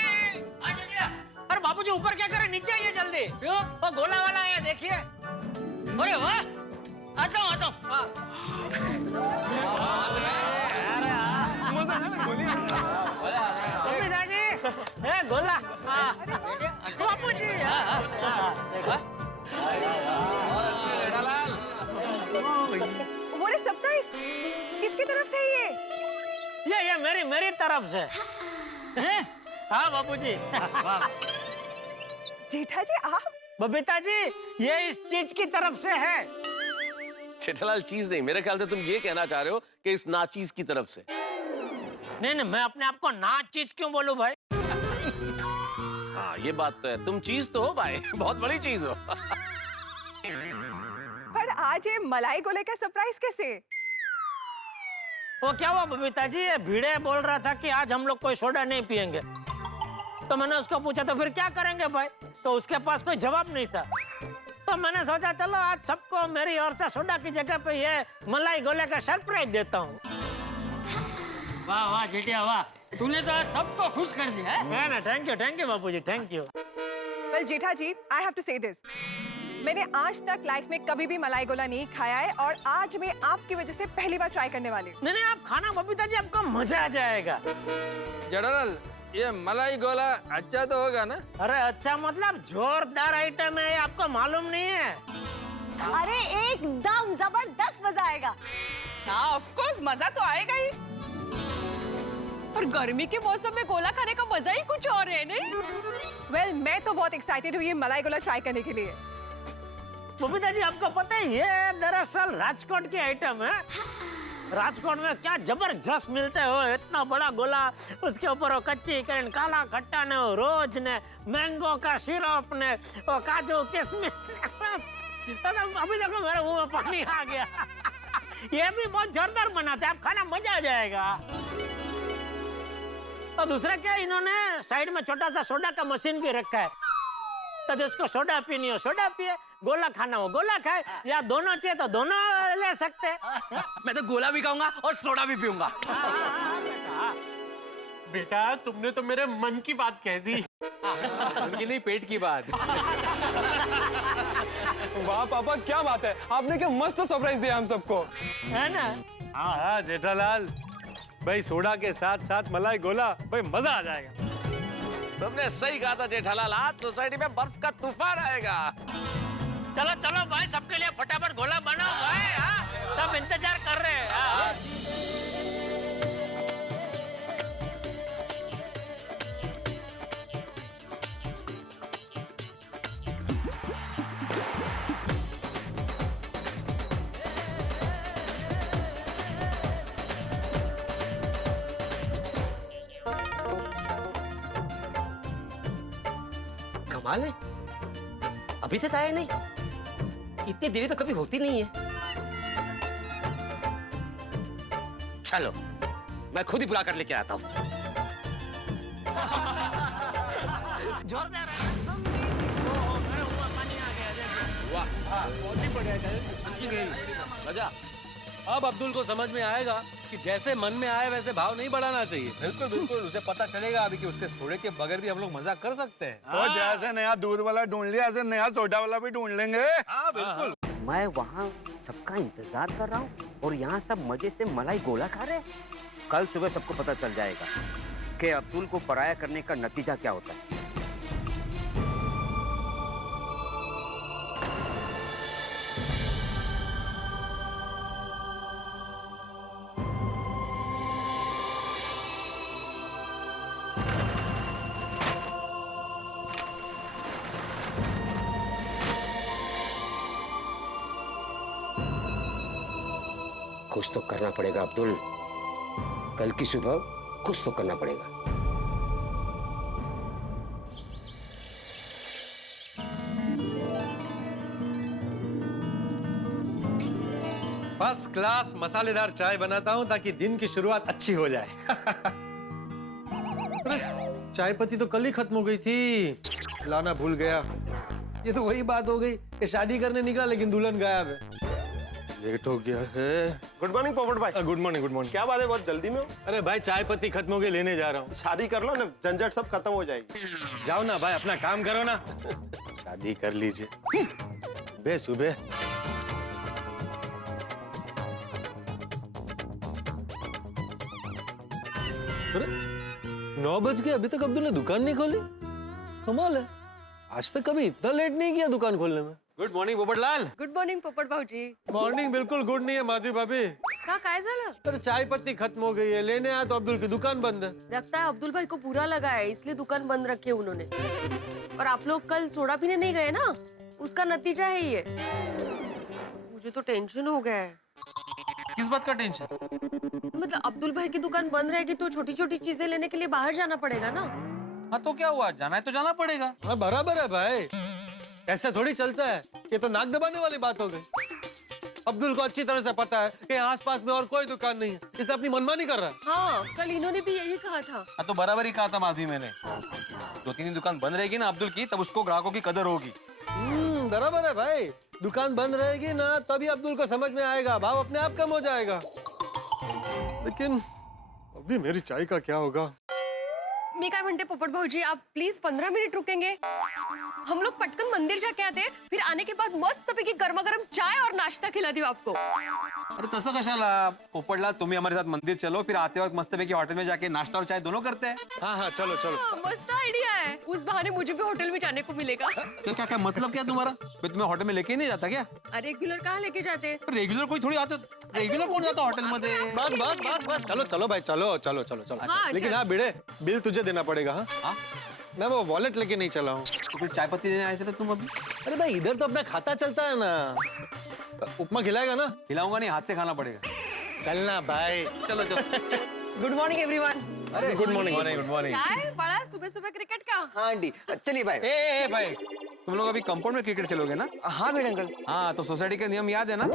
अरे बापू जी ऊपर क्या करे, नीचे आइए जल्दी। वो गोला वाला है देखिए। अरे वाह, आ जाओ आ जाओ। बबीता जी, ए गोला। बापू जी देखो। What a surprise! किसकी तरफ से ये मेरी तरफ से। हाँ बापू जी। जेठा जी आप? बबीता जी ये इस चीज की तरफ से है। जेठालाल चीज नहीं, मेरे ख्याल से तुम ये कहना चाह रहे हो कि इस नाचीज की तरफ से। नहीं नहीं, मैं अपने आप को नाच चीज क्यों बोलूं भाई? हाँ ये बात तो है, तुम चीज तो हो भाई, बहुत बड़ी चीज हो। पर आज ये मलाई गोले का सरप्राइज कैसे? वो क्या हुआ बबीता जी, ये भिड़े बोल रहा था कि आज हम लोग कोई सोडा नहीं पियेंगे। तो मैंने उसको पूछा तो फिर क्या करेंगे भाई, तो उसके पास कोई जवाब नहीं था। तो मैंने सोचा चलो आज सबको मेरी ओर से सोडा की जगह पे ये मलाई गोले का सरप्राइज देता हूँ। वाह वाह जेठिया वाह, तूने तो आज सबको खुश कर दिया है ना। Thank you Bapu ji, thank you. Well, Jetha ji, I have to say this. मैंने आज तक लाइफ में कभी भी मलाई गोला नहीं खाया है और आज मैं आपकी वजह से पहली बार ट्राई करने वाली हूँ। नहीं आप खाना बबीता जी, आपको मजा आ जाएगा। जेठालाल ये मलाई गोला अच्छा तो होगा ना? अरे अच्छा मतलब जोरदार आइटम है, आपको मालूम नहीं है? अरे एकदम जबरदस्त मजा आएगा। हाँ ऑफ कोर्स मजा तो आएगा ही। और गर्मी के मौसम में गोला खाने का मजा ही कुछ और है नहीं? Well, मैं तो बहुत एक्साइटेड हूँ ये मलाई गोला ट्राई करने के लिए। बबीता जी आपको पता है ये दरअसल राजकोट की आइटम है। राजकोट में क्या जबरदस्त मिलते हो, इतना बड़ा गोला, उसके ऊपर वो कच्ची करें, काला खट्टा ने, वो रोज ने, मैंगो का सिरप ने, वो काजू किशमिश। अभी देखो मेरे मुंह में पानी आ गया। ये भी बहुत जोरदार बनाते हैं, आप खाना मजा आ जाएगा। और दूसरा क्या, इन्होंने साइड में छोटा सा सोडा का मशीन भी रखा है, तो जिसको सोडा पीनी हो सोडा पिए, गोला खाना हो गोला खाए, या दोनों चाहिए तो दोनों ले सकते हैं। मैं तो गोला भी खाऊंगा और सोडा भी पीऊंगा। बेटा तुमने तो मेरे मन की बात कह दी। उनकी नहीं, पेट की बात। वाह पापा क्या बात है, आपने क्या मस्त सरप्राइज दिया हम सबको, है ना? हाँ हाँ जेठालाल भाई, सोडा के साथ साथ मलाई गोला, भाई मजा आ जाएगा। तुमने सही कहा था जेठालाल, आज सोसाइटी में बर्फ का तूफान आएगा। चलो चलो भाई, सबके लिए फटाफट गोला बनाओ भाई। हाँ सब इंतजार कर रहे हैं। हाँ। कमाल है, अभी तक आया नहीं। इतनी देरी तो कभी होती नहीं है। चलो मैं खुद ही बुला कर लेके आता हूँ। जोरदार है ना? मेरे मुंह में पानी आ गया जैसे। वाह बहुत ही बढ़िया। मजा। अब अब्दुल को समझ में आएगा कि जैसे मन में आए वैसे भाव नहीं बढ़ाना चाहिए। बिल्कुल बिल्कुल, उसे पता चलेगा अभी कि उसके सोडे के बगैर भी हम लोग मजा कर सकते हैं। और जैसे नया दूध वाला ढूंढ लिया, ऐसे नया सोडा वाला भी ढूंढ लेंगे। हाँ बिल्कुल। मैं वहाँ सबका इंतजार कर रहा हूँ और यहाँ सब मजे से मलाई गोला खा रहे हैं। कल सुबह सबको पता चल जाएगा कि अब्दुल को पराया करने का नतीजा क्या होता है। कुछ तो करना पड़ेगा अब्दुल, कल की सुबह कुछ तो करना पड़ेगा। फर्स्ट क्लास मसालेदार चाय बनाता हूं ताकि दिन की शुरुआत अच्छी हो जाए। अरे चाय पत्ती तो कल ही खत्म हो गई थी, लाना भूल गया। ये तो वही बात हो गई कि शादी करने निकला लेकिन दुल्हन गायब है। लेट हो गया है। गुड मॉर्निंग पोपट भाई। Good morning, good morning. क्या बात है, बहुत जल्दी में हो? अरे भाई चाय पत्ती खत्म हो गई, लेने जा रहा हूँ। शादी कर लो ना, झंझट सब खत्म हो जाएगी। जाओ ना भाई, अपना काम करो ना। शादी कर लीजिए बेसुबह। अरे 9 बज गए, अभी तक अब्दुल ने दुकान नहीं खोली। कमाल है, आज तक कभी इतना लेट नहीं किया दुकान खोलने में। Good morning Popatlal. Good morning पोपट भाऊजी. मॉर्निंग बिल्कुल गुड नहीं है माधवी भाभी। का काय झालं? अरे चाय पत्ती खत्म हो गई है, लेने आया तो अब्दुल की दुकान बंद है। लगता है अब्दुल भाई को बुरा लगा है, इसलिए दुकान बंद रखी है उन्होंने. और आप लोग कल सोडा पीने नहीं गए ना, उसका नतीजा है ये. मुझे तो टेंशन हो गया है. किस बात का टेंशन? मतलब अब्दुल भाई की दुकान बंद रहेगी तो छोटी छोटी चीजें लेने के लिए बाहर जाना पड़ेगा ना. हाँ तो क्या हुआ, जाना है तो जाना पड़ेगा। हाँ बराबर है भाई, ऐसा थोड़ी चलता है। ये तो नाक दबाने वाली बात हो गई। अब्दुल को अच्छी तरह से पता है कि आसपास में और कोई दुकान नहीं है, इसलिए अपनी मनमानी कर रहा है। हाँ, कल इन्होंने भी यही कहा था. हाँ तो बराबर ही कहा था माधवी मैंने। 2-3 दिन दुकान बंद रहेगी ना अब्दुल की, तब उसको ग्राहकों की कदर होगी। बराबर है भाई, दुकान बंद रहेगी ना तभी अब्दुल को समझ में आएगा, भाव अपने आप कम हो जाएगा। लेकिन अभी मेरी चाय का क्या होगा? मी काय म्हणते पोपट भाऊजी, आप प्लीज 15 मिनट रुकेंगे. हम लोग पटकन मंदिर जाके आते हैं, फिर आने के बाद मस्त पैकी गर्मा गर्म चाय और नाश्ता खिला दूं आपको. अरे तसं कशाला पोपटलाल, तुम्ही हमारे साथ मंदिर चलो, फिर आते वक्त मस्त पैकी होटल में जाके नाश्ता और चाय दोनों करते हैं. हाँ हाँ चलो चलो. मस्त आइडिया है. उस बहाने मुझे भी होटल में जाने को मिलेगा. क्या क्या मतलब क्या तुम्हारा? मैं तुम्हें होटल में लेके नहीं जाता क्या? रेगुलर कहाँ लेके जाते? रेगुलर कोई थोड़ी आता, रेगुलर कौन जाता होटल मध्ये? बस बस बस बस, चलो चलो भाई, चलो चलो चलो चलो. हाँ, लेकिन हाँ बिड़े, बिल तुझे देना पड़ेगा. हाँ मैं वो वॉलेट लेके नहीं चला हूँ. तो फिर चाय पत्ती लेने आए थे ना तुम अभी? अरे भाई इधर तो अपना खाता चलता है ना. उपमा खिलाएगा ना? खिलाऊंगा नहीं, हाथ से खाना पड़ेगा. चलना भाई. चलो चलो. Good morning everyone. अरे गुड मॉर्निंग. Good morning. चाय बड़ा सुबह सुबह क्रिकेट का. हाँ आंटी, चलिए भाई. ए भाई, तुम लोग अभी कंपाउंड में क्रिकेट खेलोगे ना? हाँ बेटे अंकल. हाँ तो सोसाइटी के नियम याद है ना?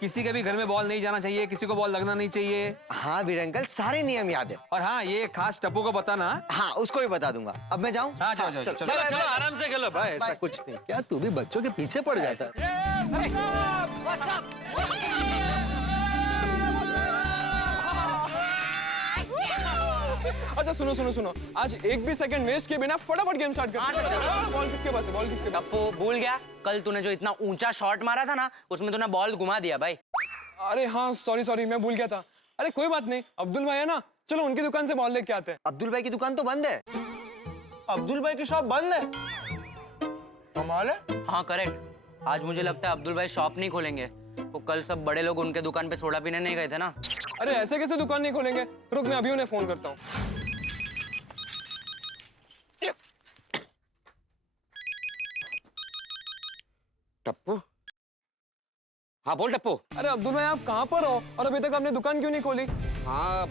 किसी के भी घर में बॉल नहीं जाना चाहिए, किसी को बॉल लगना नहीं चाहिए. हाँ बेटे अंकल, सारे नियम याद है. और हाँ, ये खास टप्पू को बताना. हाँ उसको भी बता दूंगा. अब मैं जाऊँ? हाँ जाओ जाओ चलो, चलो. चलो आराम से खेलो भाई, ऐसा कुछ नहीं. क्या तू भी बच्चों के पीछे पड़ जाता है? अच्छा सुनो सुनो सुनो, आज एक भी सेकंड वेस्ट किए बिना फटाफट गेम स्टार्ट करते हैं. बॉल किसके पास है? बॉल किसके पास? टप्पू भूल गया, कल तूने जो इतना ऊंचा शॉट मारा था ना, उसमें तूने बॉल घुमा दिया भाई. अरे हाँ सॉरी सॉरी, मैं भूल गया था. अरे कोई बात नहीं, अब्दुल भाई है ना, चलो उनकी दुकान से बॉल लेके आते हैं. अब्दुल भाई की दुकान तो बंद है. अब्दुल भाई की शॉप बंद है? कमाल है. हाँ करेक्ट. आज मुझे लगता है अब्दुल भाई शॉप नहीं खोलेंगे. वो कल सब बड़े लोग उनके दुकान पे सोडा पीने नहीं गए थे ना. अरे ऐसे कैसे दुकान नहीं खोलेंगे? रुक मैं अभी उन्हें फोन करता हूँ. टप्पू, हाँ बोल टप्पू. अरे अब्दुल भाई आप कहाँ पर हो और अभी तक आपने दुकान क्यों नहीं खोली? हाँ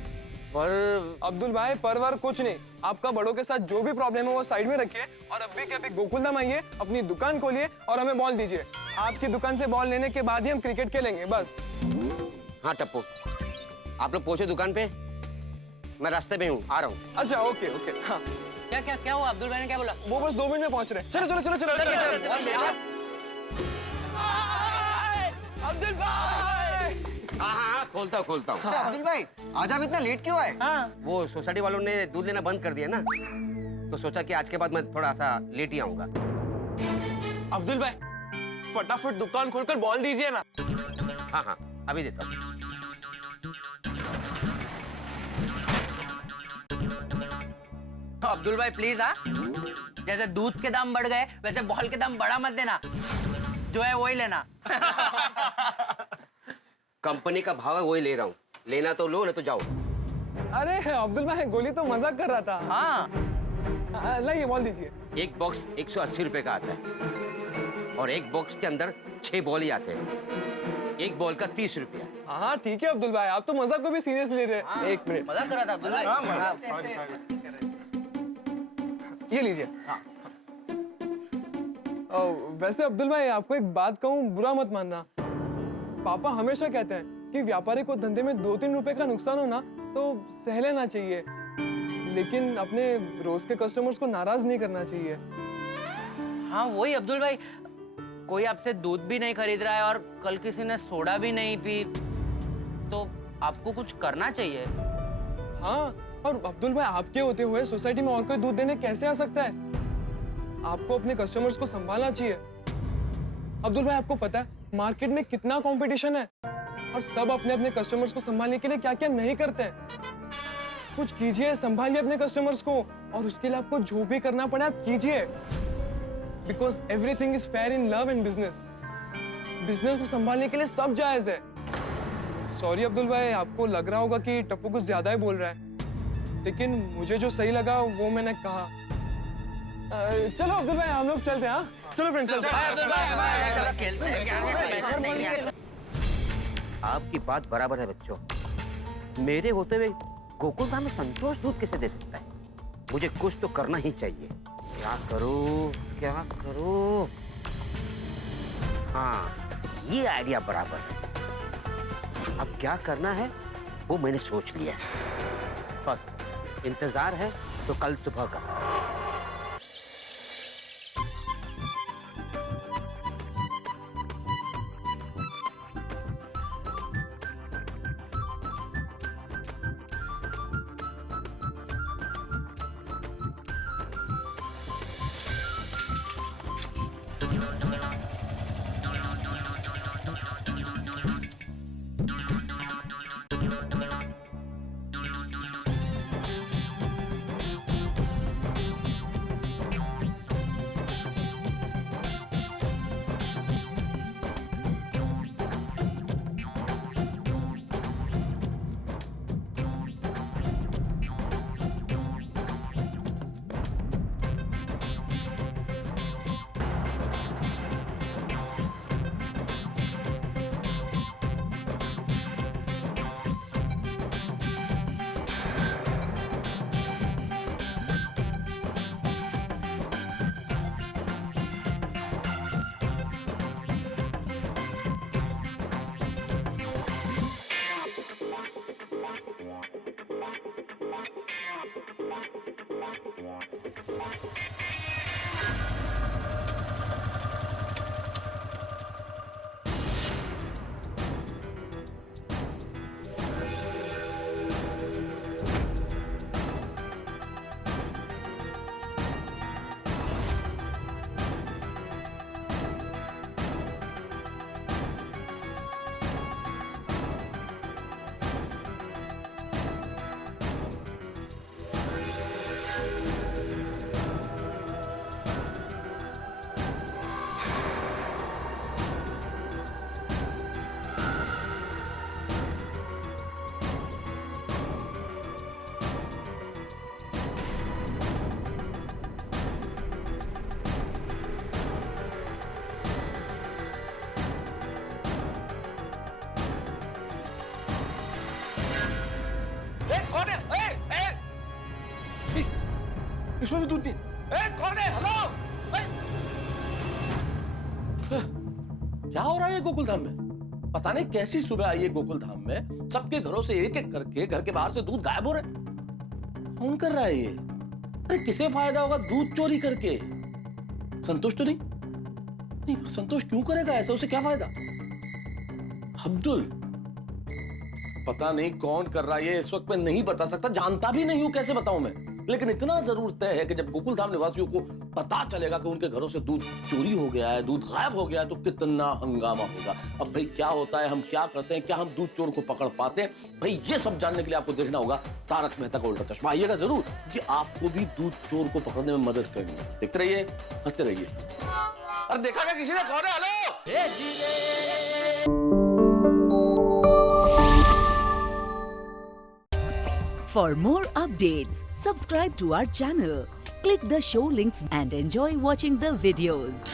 पर अब्दुल भाई परवर कुछ नहीं, आपका बड़ों के साथ जो भी प्रॉब्लम है वो साइड में रखिए और अभी के अभी गोकुलधाम आइए, अपनी दुकान खोलिए और हमें बॉल दीजिए. आपकी दुकान से बॉल लेने के बाद ही हम क्रिकेट खेलेंगे बस. हाँ टप्पू, आप लोग पहुंचे दुकान पे, मैं रास्ते में हूँ, आ रहा हूँ. अच्छा ओके ओके. हाँ क्या क्या क्या हुआ? अब्दुल भाई ने क्या बोला? वो बस 2 मिनट में पहुंच रहे हैं. चलो चलो चलो चलो, चलो. अब्दुल भाई. हाँ खोलता हूँ. अब्दुल भाई आज आप इतना लेट क्यों आए? हाँ वो सोसाइटी वालों ने दूध लेना बंद कर दिया ना, तो सोचा कि आज के बाद मैं थोड़ा सा लेट ही आऊंगा. अब्दुल भाई फटाफट दुकान खोलकर बॉल दीजिए ना. हाँ हाँ अभी देता हूँ. अब्दुल भाई प्लीज हाँ, जैसे दूध के दाम बढ़ गए वैसे बॉल के दाम बढ़ा मत देना, जो है वही लेना। कंपनी का भाव है वही ले रहा हूँ, लेना तो लो, नहीं तो जाओ। अरे अब्दुल भाई गोली तो मजाक कर रहा था। हाँ लाइए बॉल दीजिए। एक बॉक्स 180 रुपए का आता है और एक बॉक्स के अंदर 6 बॉल ही आते हैं, एक बॉल का 30 रुपया। हाँ ठीक है अब्दुल भाई, आप तो मजाक को भी सीरियस ले रहे हैं। एक मिनट, मजाक कर रहा था अब्दुल भाई। ये लीजिए। वैसे अब्दुल भाई आपको एक बात कहूँ, बुरा मत मानना। पापा हमेशा कहते हैं कि व्यापारी को धंधे में 2-3 रुपए का नुकसान हो ना तो सह लेना चाहिए, लेकिन अपने रोज के कस्टमर्स को नाराज नहीं करना चाहिए। हाँ वही अब्दुल भाई, कोई आपसे दूध भी नहीं खरीद रहा है और कल किसी ने सोडा भी नहीं पी, तो आपको कुछ करना चाहिए। हाँ, और अब्दुल भाई आपके होते हुए सोसाइटी में और कोई दूध देने कैसे आ सकता है? आपको अपने कस्टमर्स को संभालना चाहिए। अब्दुल भाई आपको पता है मार्केट में कितना कंपटीशन है और सब अपने अपने कस्टमर्स को संभालने के लिए क्या क्या नहीं करते हैं। कुछ कीजिए, संभालिए अपने कस्टमर्स को, और उसके लिए आपको जो भी करना पड़े आप कीजिए, because everything is fair in love and business. Business को संभालने के लिए सब जायज है। सॉरी अब्दुल भाई, आपको लग रहा होगा कि टप्पू कुछ ज्यादा ही बोल रहा है, लेकिन मुझे जो सही लगा वो मैंने कहा। चलो अब्दुल भाई हम लोग चलते हैं। हाँ चलो फ्रेंड्स, आपकी बात बराबर है बच्चों, मेरे होते हुए गोकुल धाम में संतोष दूध कैसे दे सकता है? मुझे कुछ तो करना ही चाहिए। क्या करूं, क्या करूं? हाँ ये आइडिया बराबर है। अब क्या करना है वो मैंने सोच लिया है, बस इंतजार है तो कल सुबह का। इसमें भी दूध नहीं। कौन है? हेलो, क्या हो रहा है गोकुल धाम में? पता नहीं कैसी सुबह आई है गोकुल धाम में, सबके घरों से एक एक करके घर के बाहर से दूध गायब हो रहे। कौन कर रहा है ये? अरे किसे फायदा होगा दूध चोरी करके? संतोष तो नहीं? नहीं, पर संतोष क्यों करेगा ऐसा? उसे क्या फायदा? अब्दुल, पता नहीं कौन कर रहा है ये, इस वक्त मैं नहीं बता सकता, जानता भी नहीं हूं, कैसे बताऊं मैं। लेकिन इतना जरूर तय है कि जब गोकुलधाम निवासियों को पता चलेगा कि उनके घरों से दूध चोरी हो गया है, दूध गायब हो गया है, तो कितना हंगामा होगा। अब भाई क्या होता है, हम क्या करते हैं, क्या हम दूध चोर को पकड़ पाते हैं, भाई ये सब जानने के लिए आपको देखना होगा तारक मेहता का उल्टा चश्मा। आइएगा जरूर, क्योंकि आपको भी दूध चोर को पकड़ने में मदद करनी है। देखते रहिए, हंसते रहिए। अरे देखा क्या किसी ने, कौन है? Hello. For more updates, subscribe to our channel, click the show links and enjoy watching the videos.